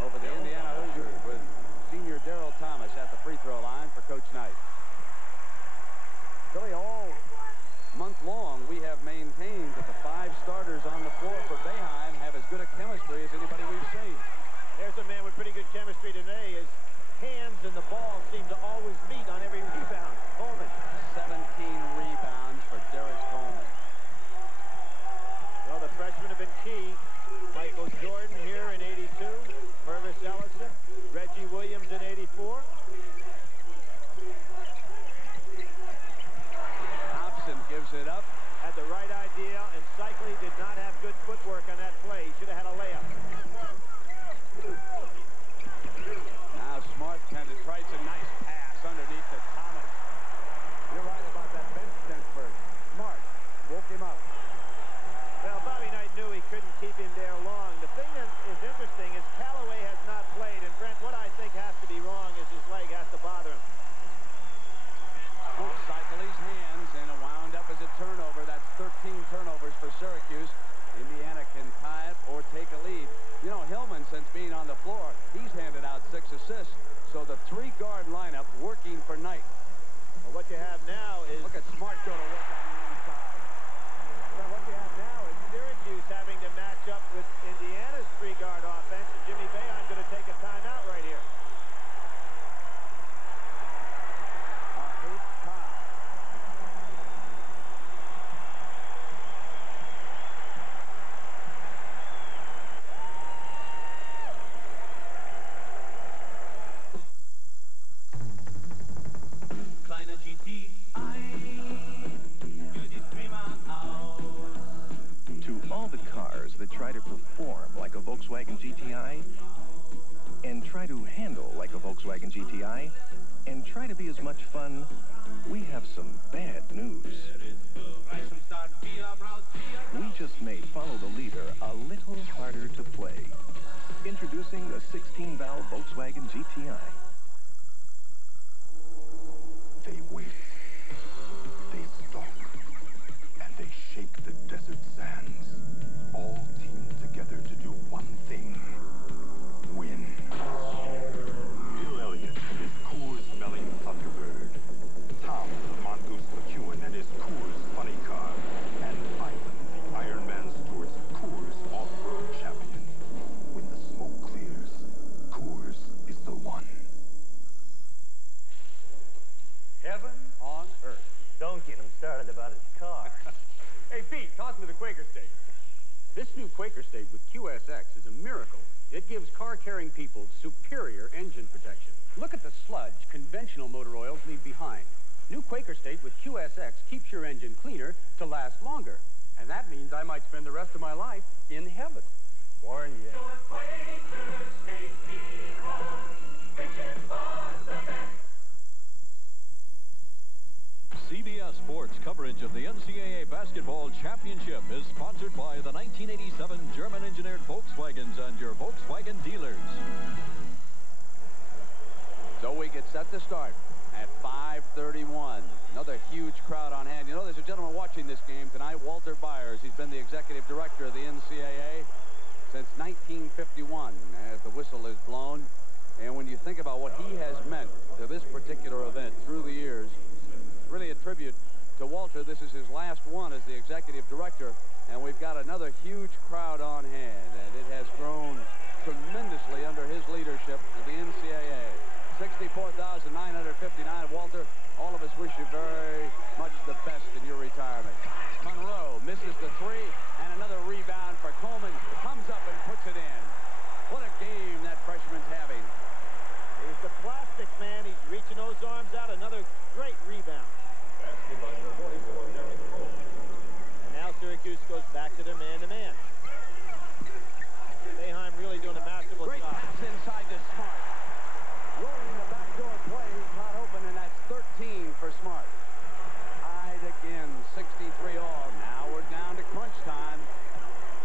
over the Indiana Hoosiers with senior Darryl Thomas at the free throw line for Coach Knight. Really all month long, we have maintained that the 5 starters on the floor for Boeheim have as good a chemistry as anybody we've seen. There's a man with pretty good chemistry today. His hands and the ball seem to always meet on every rebound. Coleman. 17 rebounds for Derek Coleman. Well, the freshmen have been key. Michael Jordan here in 82. Purvis Ellison. Reggie Williams in 84. Thompson gives it up. Had the right idea, and Cycli did not have good footwork on that play. He should have had a layup. Now Smart penetrates a nice pass underneath to Thomas. You're right about that bench stint for Smart. Woke him up. Well, Bobby Knight knew he couldn't keep him there long. The thing that is interesting is Callaway has not played, and Brent, what I think has to be wrong is his leg has to bother him. Cycli's hands, and it wound up as a turnover. That's 13 turnovers for Syracuse. Indiana can tie it or take a lead. You know, Hillman, since being on the floor, he's handed out 6 assists. So the 3-guard lineup working for Knight. Well, what you have now is... Look at Smart go to work on the inside. Well, what you have now is Syracuse having to match up with Indiana's 3-guard offense. Jimmy Boeheim going to take a timeout right here. To all the cars that try to perform like a Volkswagen GTI, and try to handle like a Volkswagen GTI, and try to be as much fun, we have some bad news. We just made Follow the Leader a little harder to play. Introducing the 16-valve Volkswagen GTI. They wait, they stalk, and they shake the desert sands, all teamed together to do one thing: win. Bill Elliott and his Coors-smelling Thunderbird, Tom the Mongoose McEwen and his Coors funny car, and Ivan the Iron Man Stewart's Coors off-road champion. When the smoke clears, Coors is the one. Heaven on earth. Don't get him started about his car. Hey, Pete, toss me the Quaker State. This new Quaker State with QSX is a miracle. It gives car-carrying people superior engine protection. Look at the sludge conventional motor oils leave behind. New Quaker State with QSX keeps your engine cleaner to last longer. And that means I might spend the rest of my life in heaven. Warned you. CBS Sports coverage of the NCAA Basketball Championship is sponsored by the 1987 German-engineered Volkswagens and your Volkswagen dealers. So we get set to start at 5:31. Another huge crowd on hand. You know, there's a gentleman watching this game tonight, Walter Byers. He's been the executive director of the NCAA since 1951 as the whistle is blown. And when you think about what he has meant to this particular event through the years, really a tribute to Walter. This is his last one as the executive director, and we've got another huge crowd on hand, and it has grown tremendously under his leadership of the NCAA. 64,959. Walter, all of us wish you very much the best in your retirement. Monroe misses the 3, and another rebound for Coleman. Comes up and puts it in. What a game that freshman's having. He's the plastic man. He's reaching those arms out. Another great rebound. And now Syracuse goes back to their man-to-man. Boeheim really doing a masterful job. Great pass inside to Smart. Rolling the backdoor play. He's not open, and that's 13 for Smart. Tied again, 63 all. Now we're down to crunch time.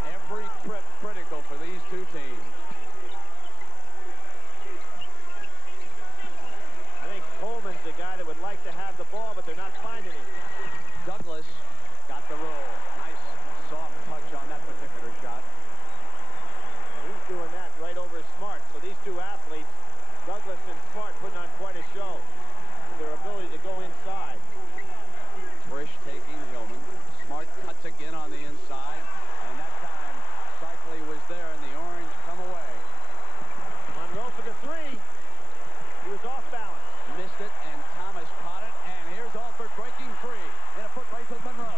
Every trip critical for these two teams. Coleman's the guy that would like to have the ball, but they're not finding him. Douglas got the roll. Nice soft touch on that particular shot. And he's doing that right over Smart. So these two athletes, Douglas and Smart, putting on quite a show. Their ability to go inside. Frisch taking Hillman. Smart cuts again on the inside. And that time, Cycli was there, and the Orange come away. Monroe for the 3. He was off balance. Missed it, and Thomas caught it, and here's Alford breaking free in a foot race with Monroe.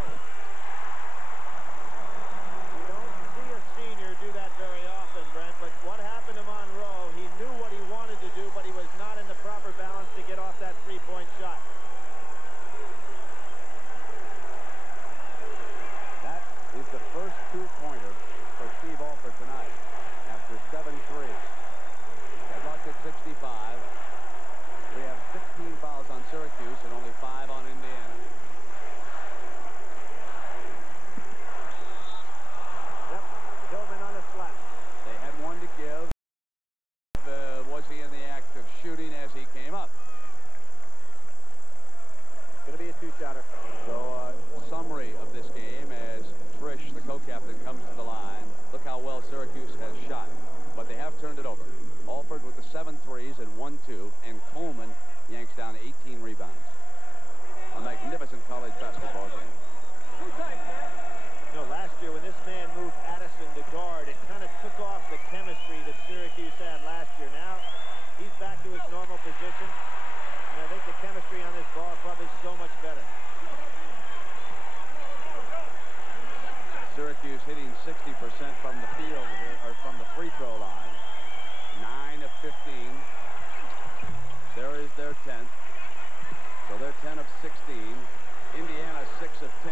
You don't see a senior do that very often, Brent, but what happened to Monroe, he knew what he wanted to do, but he was not in the proper balance to get off that three-point shot. That is the first two-pointer for Steve Alford tonight after 7 threes. Deadlocked at 65. We have 16 fouls on Syracuse and only 5 on Indiana. Yep, Hillman on a slap. They had one to give. Was he in the act of shooting as he came up? Going to be a 2-shotter. So, summary of this game as Frisch, the co-captain, comes to the line. well Syracuse has shot, but they have turned it over. Alford with the 7 threes and 1-2, and Coleman yanks down 18 rebounds. A magnificent college basketball game. You know, last year when this man moved Addison to guard, it kind of took off the chemistry that Syracuse had last year. Now he's back to his normal position, and I think the chemistry on this ball club is so much better. Syracuse hitting 60% from the field here, or from the free throw line. 9 of 15. There is their 10th. So they're 10 of 16. Indiana 6 of 10.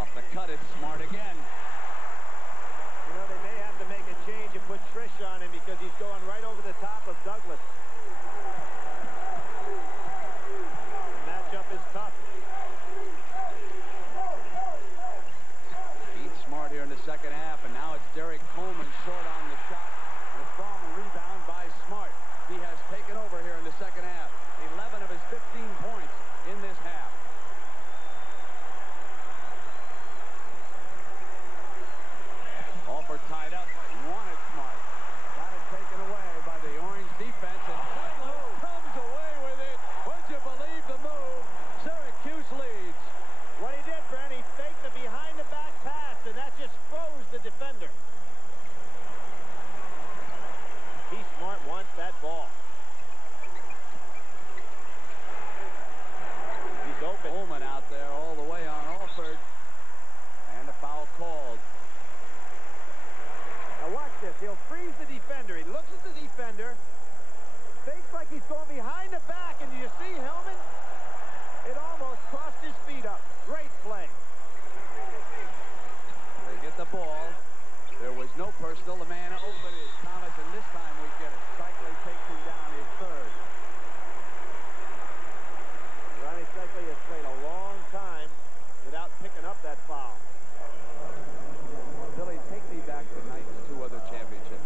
Off the cut, it's Smart again. You know, they may have to make a change and put Trish on him because he's going right over the top of Douglas. The matchup is tough. Beat Smart here in the second half, and now it's Derek Coleman short on the shot. A strong rebound by Smart. He has taken over here in the second half. 11 of his 15 points in this half. Alford tied up, wanted Smart. Got it taken away by the Orange defense, and Douglas comes away with it. Would you believe the move? Syracuse leads. What he did, Brent, he faked the behind-the-back pass, and that just froze the defender. Heath Smart wants that ball. He's open. Coleman out there all the way on Alford. And a foul called. Now watch this. He'll freeze the defender. He looks at the defender. Fakes like he's going behind the back. And do you see Hillman? It almost crossed his feet up. Great play. They get the ball. There was no personal. The man open is Thomas, and this time we get it. Cycli takes him down, his third. Ronnie Cycli has played a long time without picking up that foul. Billy, take me back to Knight's 2 other championships.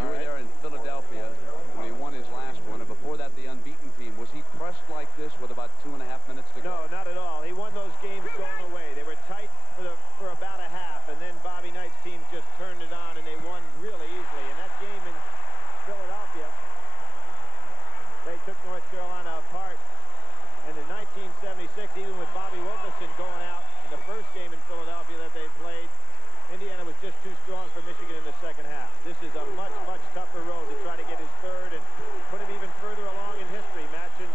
You were there in Philadelphia when he won his last one, and before that the unbeaten team. Was he pressed like this with about 2.5 minutes to go? No, not at all. He won those games going away. They were tight for about a half, and then Bobby Knight's team just turned it on, and they won really easily. And that game in Philadelphia, they took North Carolina apart. And in 1976, even with Bobby Wilkerson going out in the first game in Philadelphia that they played, Indiana was just too strong for Michigan in the second half. This is a much, much tougher road to try to get his third and put him even further along in history, matching,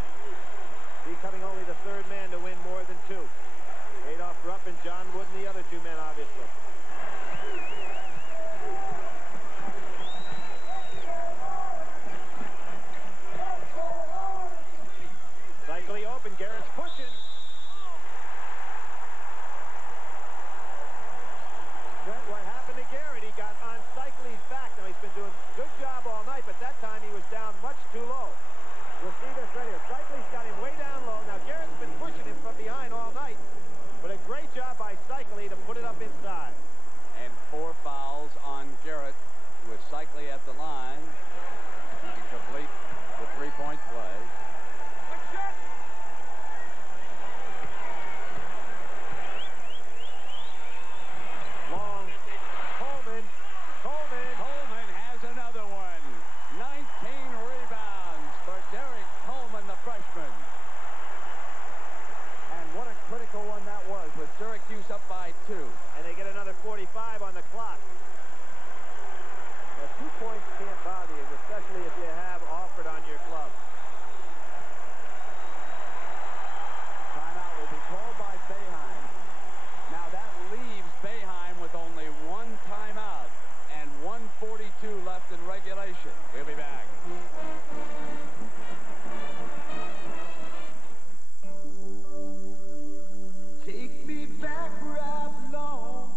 becoming only the third man to win more than 2. Adolph Rupp and John Wooden, the other 2 men, obviously. Cycli open, Garrett's pushing. What happened to Garrett? He got on Cycli's back. Now he's been doing a good job all night, but that time he was down much too low. We'll see this right here. Cycli's got him way down low. Now Garrett's been pushing him from behind all night, but a great job by Cycli to put it up inside. And 4 fouls on Garrett with Cycli at the line. He can complete the 3-point play. Long. Coleman has another one. 19 rebounds for Derek Coleman, the freshman. And what a critical one that was, with Syracuse up by 2. And they get another 45 on the clock. Now, 2 points can't bother you, especially if you have Alford on your club. Timeout will be called by Boeheim. Now that leaves Boeheim with only 1 timeout and 1:42 left in regulation. We'll be back. Take me back where I belong.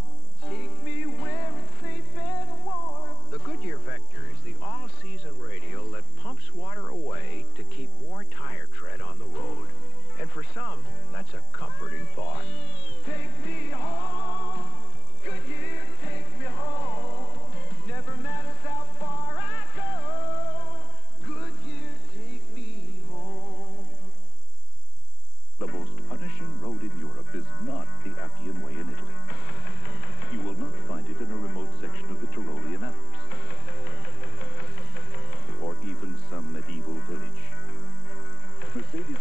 Take me where it's safe and warm. The Goodyear Vector is the all-season radial that pumps water away to keep more tire tread on the road. And for some, that's a comforting thought. Take me home. Goodyear, take me home. Never matters how far I go. Goodyear, take me home.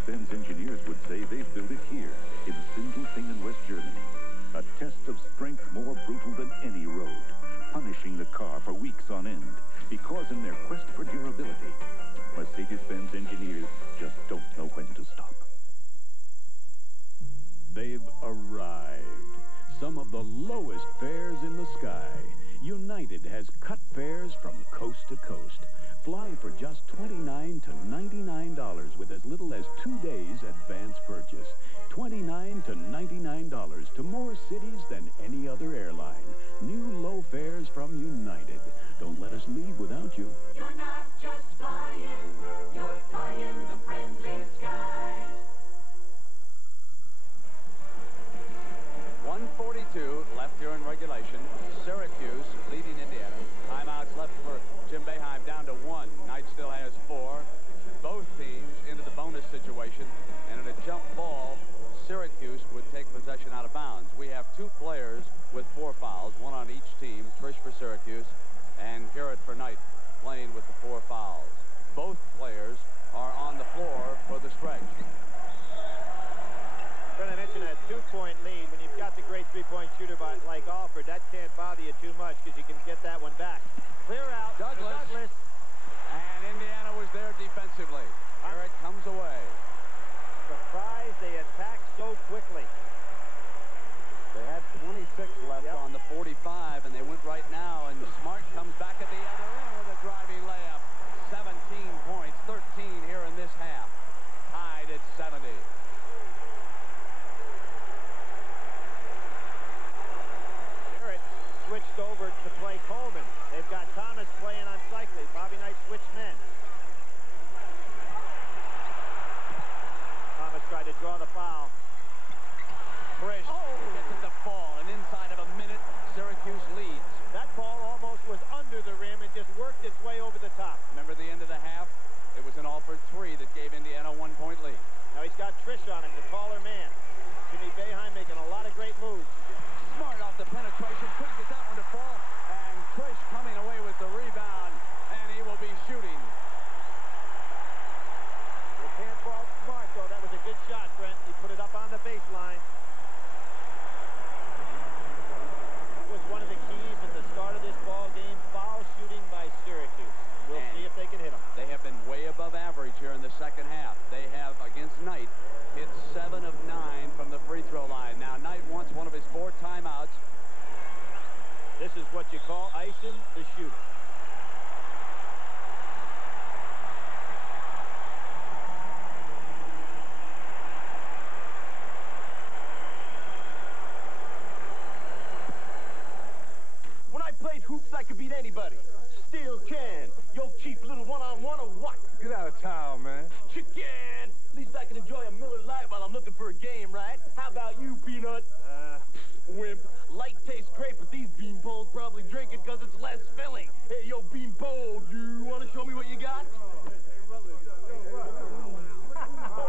Mercedes-Benz engineers would say they built it here in Sindelfingen, West Germany. A test of strength more brutal than any road, punishing the car for weeks on end, because in their quest for durability, Mercedes-Benz engineers just don't know when to stop. They've arrived. Some of the lowest fares in the sky. United has cut fares from coast to coast. Fly for just $29 to $99 with as little as 2 days advance purchase. $29 to $99 to more cities than any other airline. New low fares from United. Don't let us leave without you. You're not just flying, you're flying the friendly skies. 1:42 left here in regulation. Syracuse leading Indiana. Timeouts left for Jim Boeheim down to 1. Knight still has 4. Both teams into the bonus situation. And in a jump ball, Syracuse would take possession out of bounds. We have 2 players with 4 fouls, 1 on each team. Trish for Syracuse and Garrett for Knight playing with the 4 fouls. Both players are on the floor for the stretch. Brent, I mentioned a 2-point lead. When you've got the great 3-point shooter like Alford, that can't bother you too much because you can get that one back. Clear out. Douglas. And Indiana was there defensively. Here it comes away. Surprised they attacked so quickly. They had 26 left on the 45, and they went right now, and Smart comes back at the other end with a driving layup. 17 points, 13 here in this half. Tied at 70. Garrett switched over to play Coleman. They've got Thomas playing on Cycling. Bobby Knight switched men. Thomas tried to draw the foul. Frisch gets it to fall, and inside of a minute, Syracuse leads. That ball almost was under the rim and just worked its way over the top. Remember the end of the half? It was an Alford 3 that gave Indiana a 1-point lead. Now he's got Trish on him, the taller man. Jimmy Boeheim making a lot of great moves. Smart off the penetration, couldn't get that one to fall, and Trish coming away with the rebound, and he will be shooting. You can't fault Smart, though. That was a good shot, Brent. He put it up on the baseline. Was one of the keys at the start of this ball game, foul shooting by Syracuse. We'll see if they can hit them. They have been way above average here in the second half. They have, against Knight, hit 7 of 9 from the free throw line. Now, Knight wants one of his 4 timeouts. This is what you call icing the shooter. Played hoops, I could beat anybody. Still can. Yo, cheap little one-on-one or what? Get out of town, man. Chicken! At least I can enjoy a Miller Lite while I'm looking for a game, right? How about you, Peanut? Wimp. Light tastes great, but these bean poles probably drink it because it's less filling. Hey, yo, bean pole, you want to show me what you got?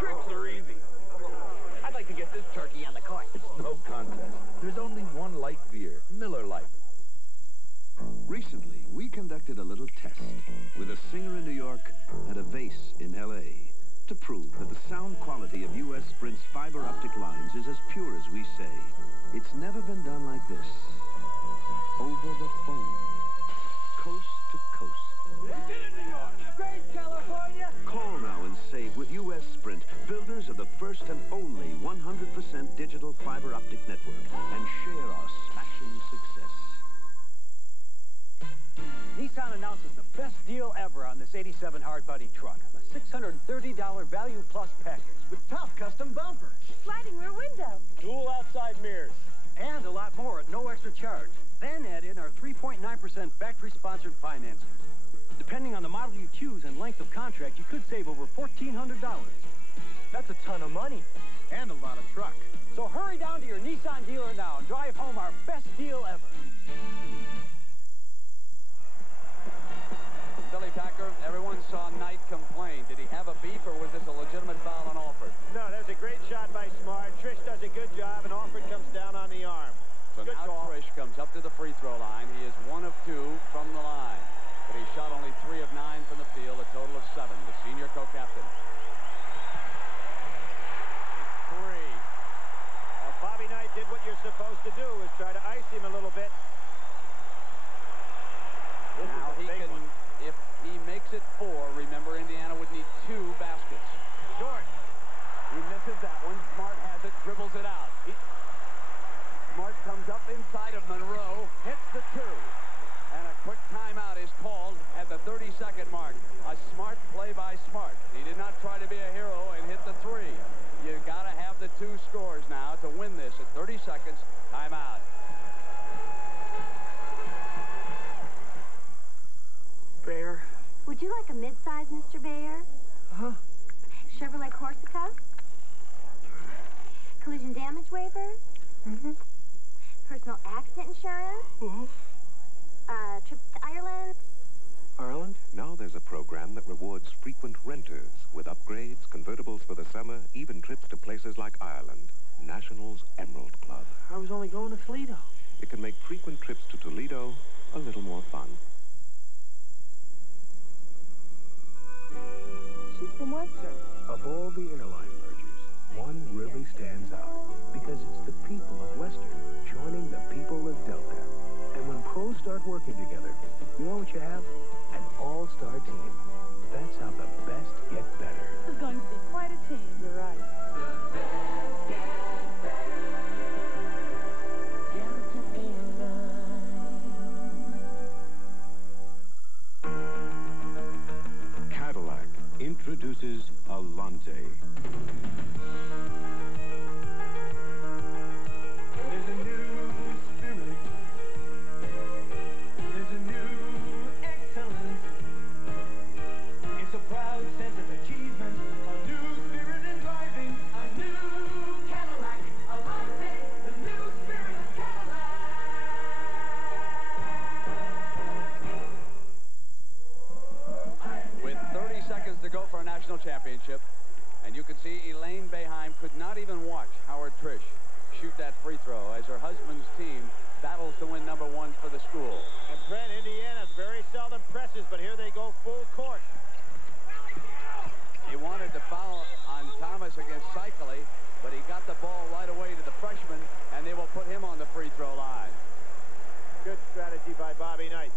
Tricks are easy. I'd like to get this turkey on the court. It's no contest. There's only one light beer, Miller Lite. Recently, we conducted a little test with a singer in New York and a vase in L.A. to prove that the sound quality of U.S. Sprint's fiber optic lines is as pure as we say. It's never been done like this. Over the phone. Coast to coast. You did it, New York! Great, California! Call now and save with U.S. Sprint, builders of the first and only 100% digital fiber optic network, and share our smashing success. Nissan announces the best deal ever on this 87 hard-body truck. A $630 Value Plus package with top custom bumpers, Sliding rear window, dual outside mirrors, and a lot more at no extra charge. Then add in our 3.9% factory-sponsored financing. Depending on the model you choose and length of contract, you could save over $1,400. That's a ton of money. And a lot of truck. So hurry down to your Nissan dealer now and drive home our best deal ever. Billy Packer, everyone saw Knight complain. Did he have a beef, or was this a legitimate foul on Alford? No, that's a great shot by Smart. Trish does a good job, and Alford comes down on the arm. So good now call. Trish comes up to the free throw line. He is 1 of 2 from the line. But he shot only 3 of 9 from the field, a total of 7, the senior co-captain. supposed to do, is try to ice him a little bit. Now he can, if he makes it 4, remember Indiana would need 2 baskets. Short. He misses that one. Smart has it, dribbles it out. Smart comes up inside of Monroe, hits the 2. And a quick timeout is called at the 30-second mark. A smart play by Smart. He did not try to be a hero and hit the 3. You got to have the 2 scores now to win this at 30 seconds. Timeout. Bayer. Would you like a mid-size, Mr. Bayer? Huh? Chevrolet Corsica? Collision damage waiver? Mm-hmm. Personal accident insurance? Mm-hmm. Trip to Ireland? Ireland? Now there's a program that rewards frequent renters with upgrades, convertibles for the summer, even trips to places like Ireland. National's Emerald Club. I was only going to Toledo. It can make frequent trips to Toledo a little more fun. She's from Western. Of all the airline mergers, one really stands out because it's the people of Western joining the people of Delta. And when pros start working together, you know what you have? An all-star team. That's how the best get better. This is going to be quite a team. You're right. Cadillac introduces Alante. There's a new spirit. There's a new excellence. It's a proud sense of achievement. A new spirit in driving. A new Cadillac. Alante, the new spirit of Cadillac. With 30 seconds to go for a national championship, and you can see Elaine Boeheim could not even watch Howard Trish shoot that free throw as her husband's team battles to win #1 for the school. And Brent, Indiana very seldom presses, but here they go full court. He wanted to foul on Thomas against Cycli, but he got the ball right away to the freshman, and they will put him on the free throw line. Good strategy by Bobby Knight.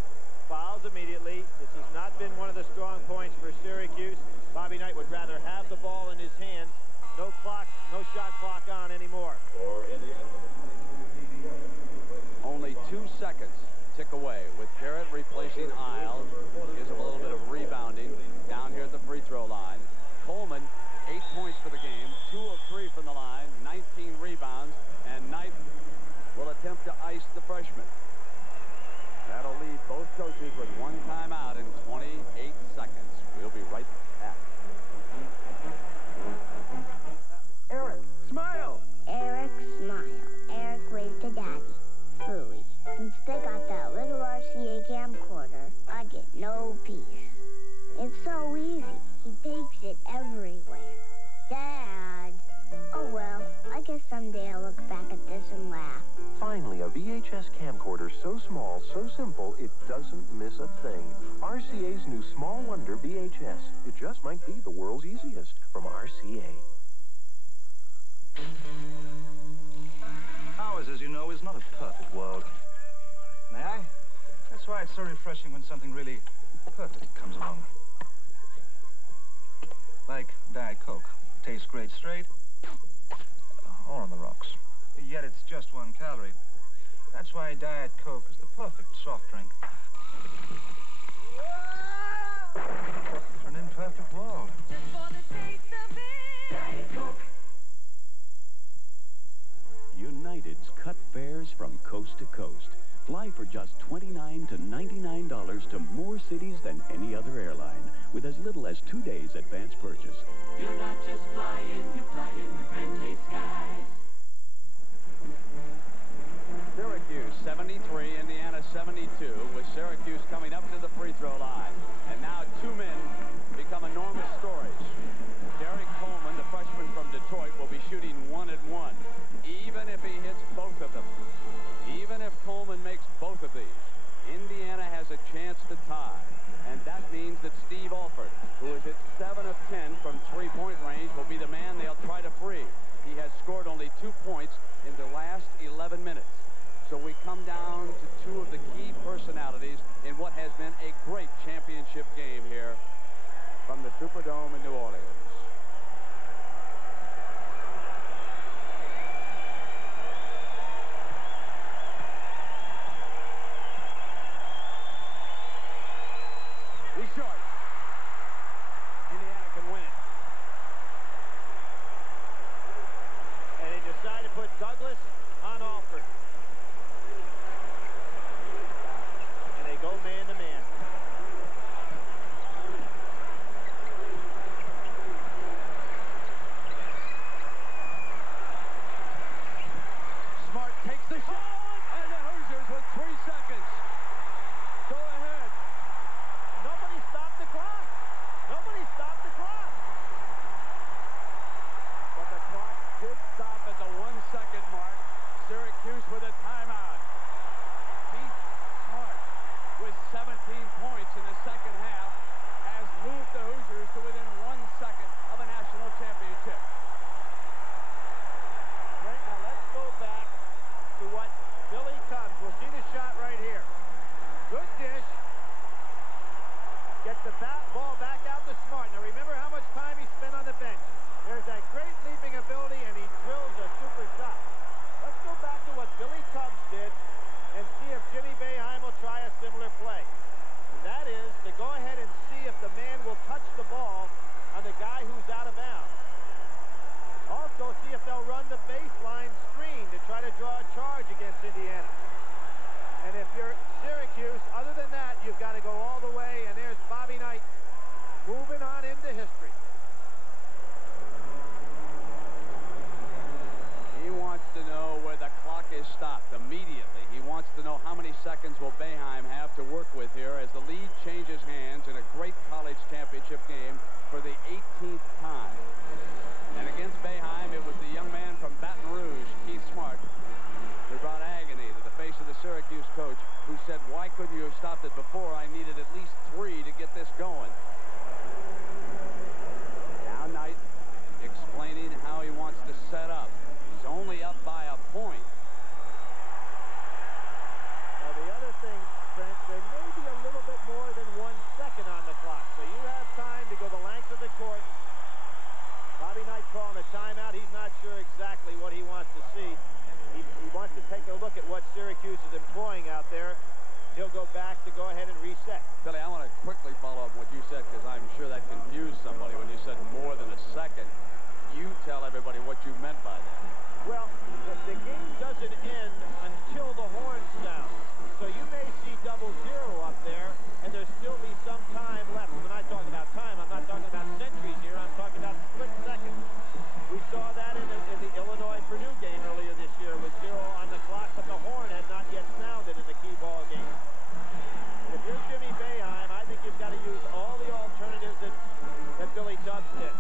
Fouls immediately. This has not been one of the strong points for Syracuse. Bobby Knight would rather have the ball in his hands. No clock, no shot clock on anymore. Only 2 seconds tick away with Garrett replacing Isle. Gives him a little bit of rebounding down here at the free throw line. Coleman, 8 points for the game, 2 of 3 from the line, 19 rebounds, and Knight will attempt to ice the freshman. That'll leave both coaches with 1 timeout in 28 seconds. We'll be right back. Eric, smile. Eric, smile. Eric waved to Daddy. Phooey. Since they got that little RCA camcorder, I get no peace. It's so easy. He takes it everywhere. Dad. Oh well, I guess someday I'll look back at this and laugh. Finally, a VHS camcorder so small, so simple, it doesn't miss a thing. RCA's new Small Wonder VHS. It just might be the world's easiest from RCA. Ours, as you know, is not a perfect world. May I? That's why it's so refreshing when something really perfect comes along. Like Diet Coke. Tastes great straight or on the rocks. Yet it's just 1 calorie. That's why Diet Coke is the perfect soft drink. For an imperfect world. United's cut fares from coast to coast. Fly for just $29 to $99 to more cities than any other airline, with as little as 2 days advance purchase. You're not just flying, you're flying friendly skies. Syracuse 73, Indiana 72, with Syracuse coming up to the free throw line. And now 2 men become enormous stories. Derek Coleman, the freshman from Detroit, will be shooting 1 and 1, even if he hits both of them. Even if Coleman makes both of these, Indiana has a chance to tie. And that means that Steve Alford, who is at 7 of 10 from 3-point range, will 2 points in the last 11 minutes. So we come down to two of the key personalities in what has been a great championship game here from the Superdome in New Orleans. He's short. Indiana can win it. And they decide to put Douglas on Alford. And they go man-to-man. Smart takes the shot, and the Hoosiers with 3 seconds. Go ahead. Nobody stopped the clock. Nobody stopped the clock. But the clock did stop at the 1-second mark. Syracuse with a timeout. Keith Smart with 17 points in the second half has moved the Hoosiers to within 1 second of a national championship. Right, now let's go back to what Billy Tubbs. We'll see the shot right here. Good dish. Gets the ball back out to Smart. Now remember how much time he spent on the bench. There's that great leaping ability, and he drills a super shot. Let's go back to what Billy Tubbs did and see if Jimmy Boeheim will try a similar play. And that is to go ahead and see if the man will touch the ball on the guy who's out of bounds. Also, see if they'll run the baseline screen to try to draw a charge against Indiana. And if you're Syracuse, other than that, you've got to go all the way. And there's Bobby Knight moving on into history. He wants to know where the clock is stopped immediately. He wants to know how many seconds will Boeheim have to work with here as the lead changes hands in a great college championship game for the 18th time. And against Boeheim, it was the young man from Baton Rouge, Keith Smart, who brought agony to the face of the Syracuse coach, who said, "Why couldn't you have stopped it before? I needed at least 3 to get this going." Now Knight explaining how he wants to set up. He's only up by a point. Now the other thing, Brent, there may be a little bit more than 1 second on the clock, so you have time to go the length of the court. Bobby Knight calling a timeout. He's not sure exactly what he wants to see. He wants to take a look at what Syracuse is employing out there. He'll go back to go ahead and reset. Billy, I want to quickly follow up what you said, because I'm sure that confused somebody when you said more than a second. You tell everybody what you meant by that. Well, the game doesn't end until the horn sounds. So you may see 0-0 up there, and there'll still be some time left. When I talk about time, I'm not talking about centuries here. I'm talking about split seconds. We saw that in the Illinois-Purdue game earlier this year with 0 on the clock, but the horn had not yet sounded in the key ball game. If you're Jimmy Boeheim, I think you've got to use all the alternatives that Billy Tubbs did,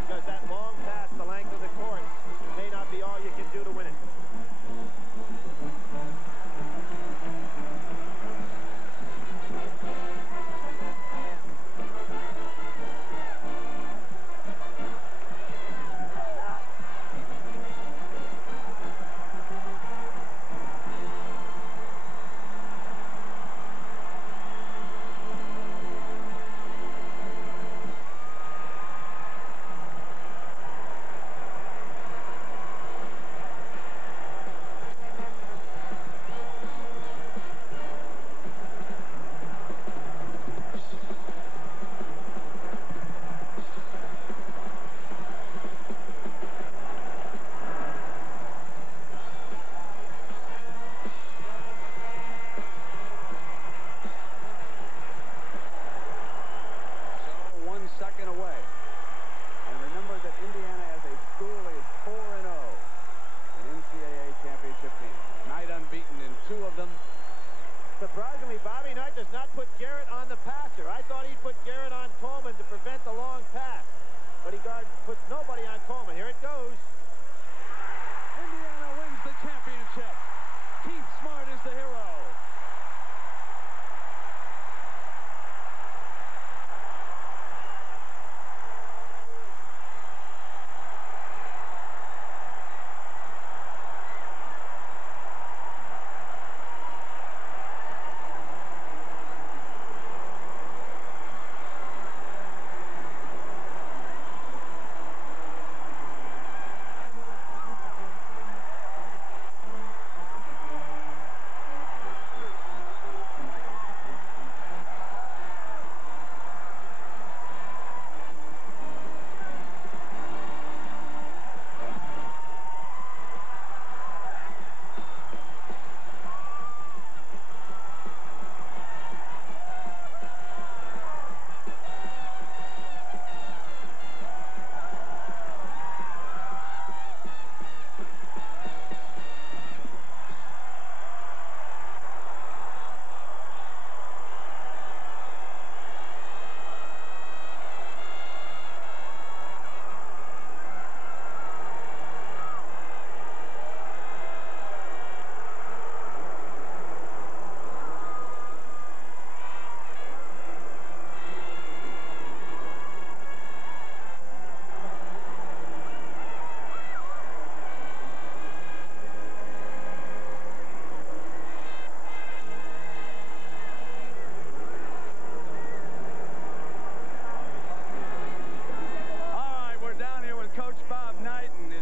because that long pass the length of the court may not be all you can do to win it. Surprisingly, Bobby Knight does not put Garrett on the passer. I thought he'd put Garrett on Coleman to prevent the long pass. But he puts nobody on Coleman. Here it goes. Indiana wins the championship. Keith Smart is the hero.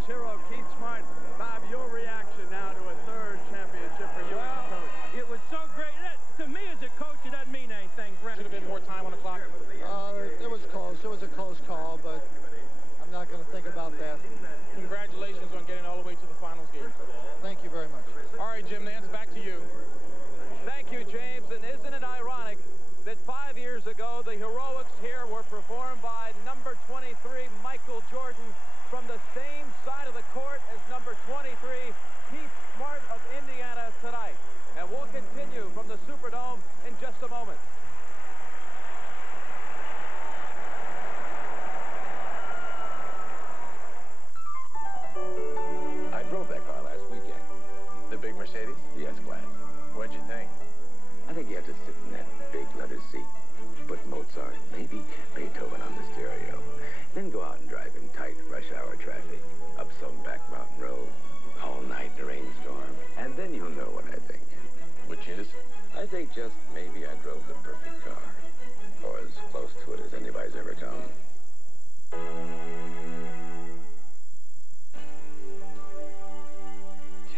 his hero, Keith Smart. Bob, your reaction now to a third championship for you as a coach. It was so great. To me as a coach, it doesn't mean anything, Brent. Should have been more time on the clock. It was close. It was a close call, but I'm not going to think about that. Congratulations on getting all the way to the finals game. Thank you very much. All right, Jim Nance, back to you. Thank you, James. And isn't it ironic that 5 years ago, the heroics here were performed by number 23, Michael Jordan, from the same side of the court as number 23, Keith Smart of Indiana tonight. And we'll continue from the Superdome in just a moment. I drove that car last weekend. The big Mercedes? The S-Class. What'd you think? I think you have to sit in that big leather seat, put Mozart, maybe Beethoven on the stereo, then go out and drive in tight rush hour traffic up some back mountain road all night in a rainstorm, and then you'll know what I think. Which is? I think just maybe I drove the perfect car, or as close to it as anybody's ever come.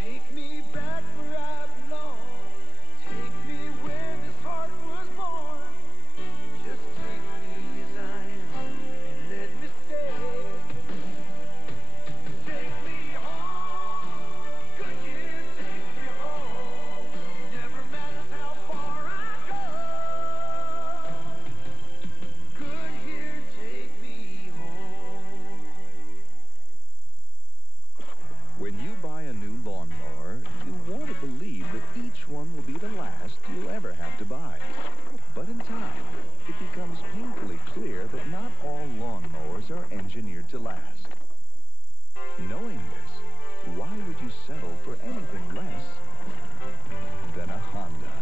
Take me back where I belong. Take me where this heart was born. Just take me as I am and let me stay. Take me home. Could you take me home? Never matters how far I go. Could you take me home? When you buy a new lawnmower, you want to believe that each one will be the last you'll ever have to buy. But in time, it becomes painfully clear that not all lawnmowers are engineered to last. Knowing this, why would you settle for anything less than a Honda?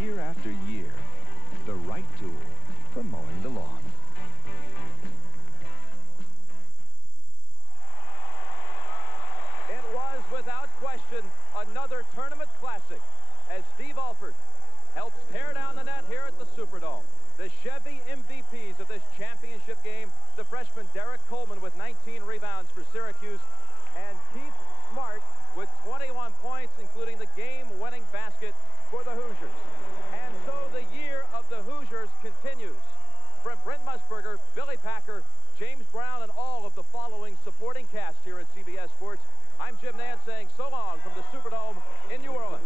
Year after year, the right tool for mowing the lawn. It was, without question, another tournament classic as Steve Alford helps tear down the net here at the Superdome. The Chevy MVPs of this championship game, the freshman Derek Coleman with 19 rebounds for Syracuse, and Keith Smart with 21 points, including the game-winning basket for the Hoosiers. And so the year of the Hoosiers continues. From Brent Musburger, Billy Packer, James Brown, and all of the following supporting cast here at CBS Sports, I'm Jim Nance saying so long from the Superdome in New Orleans.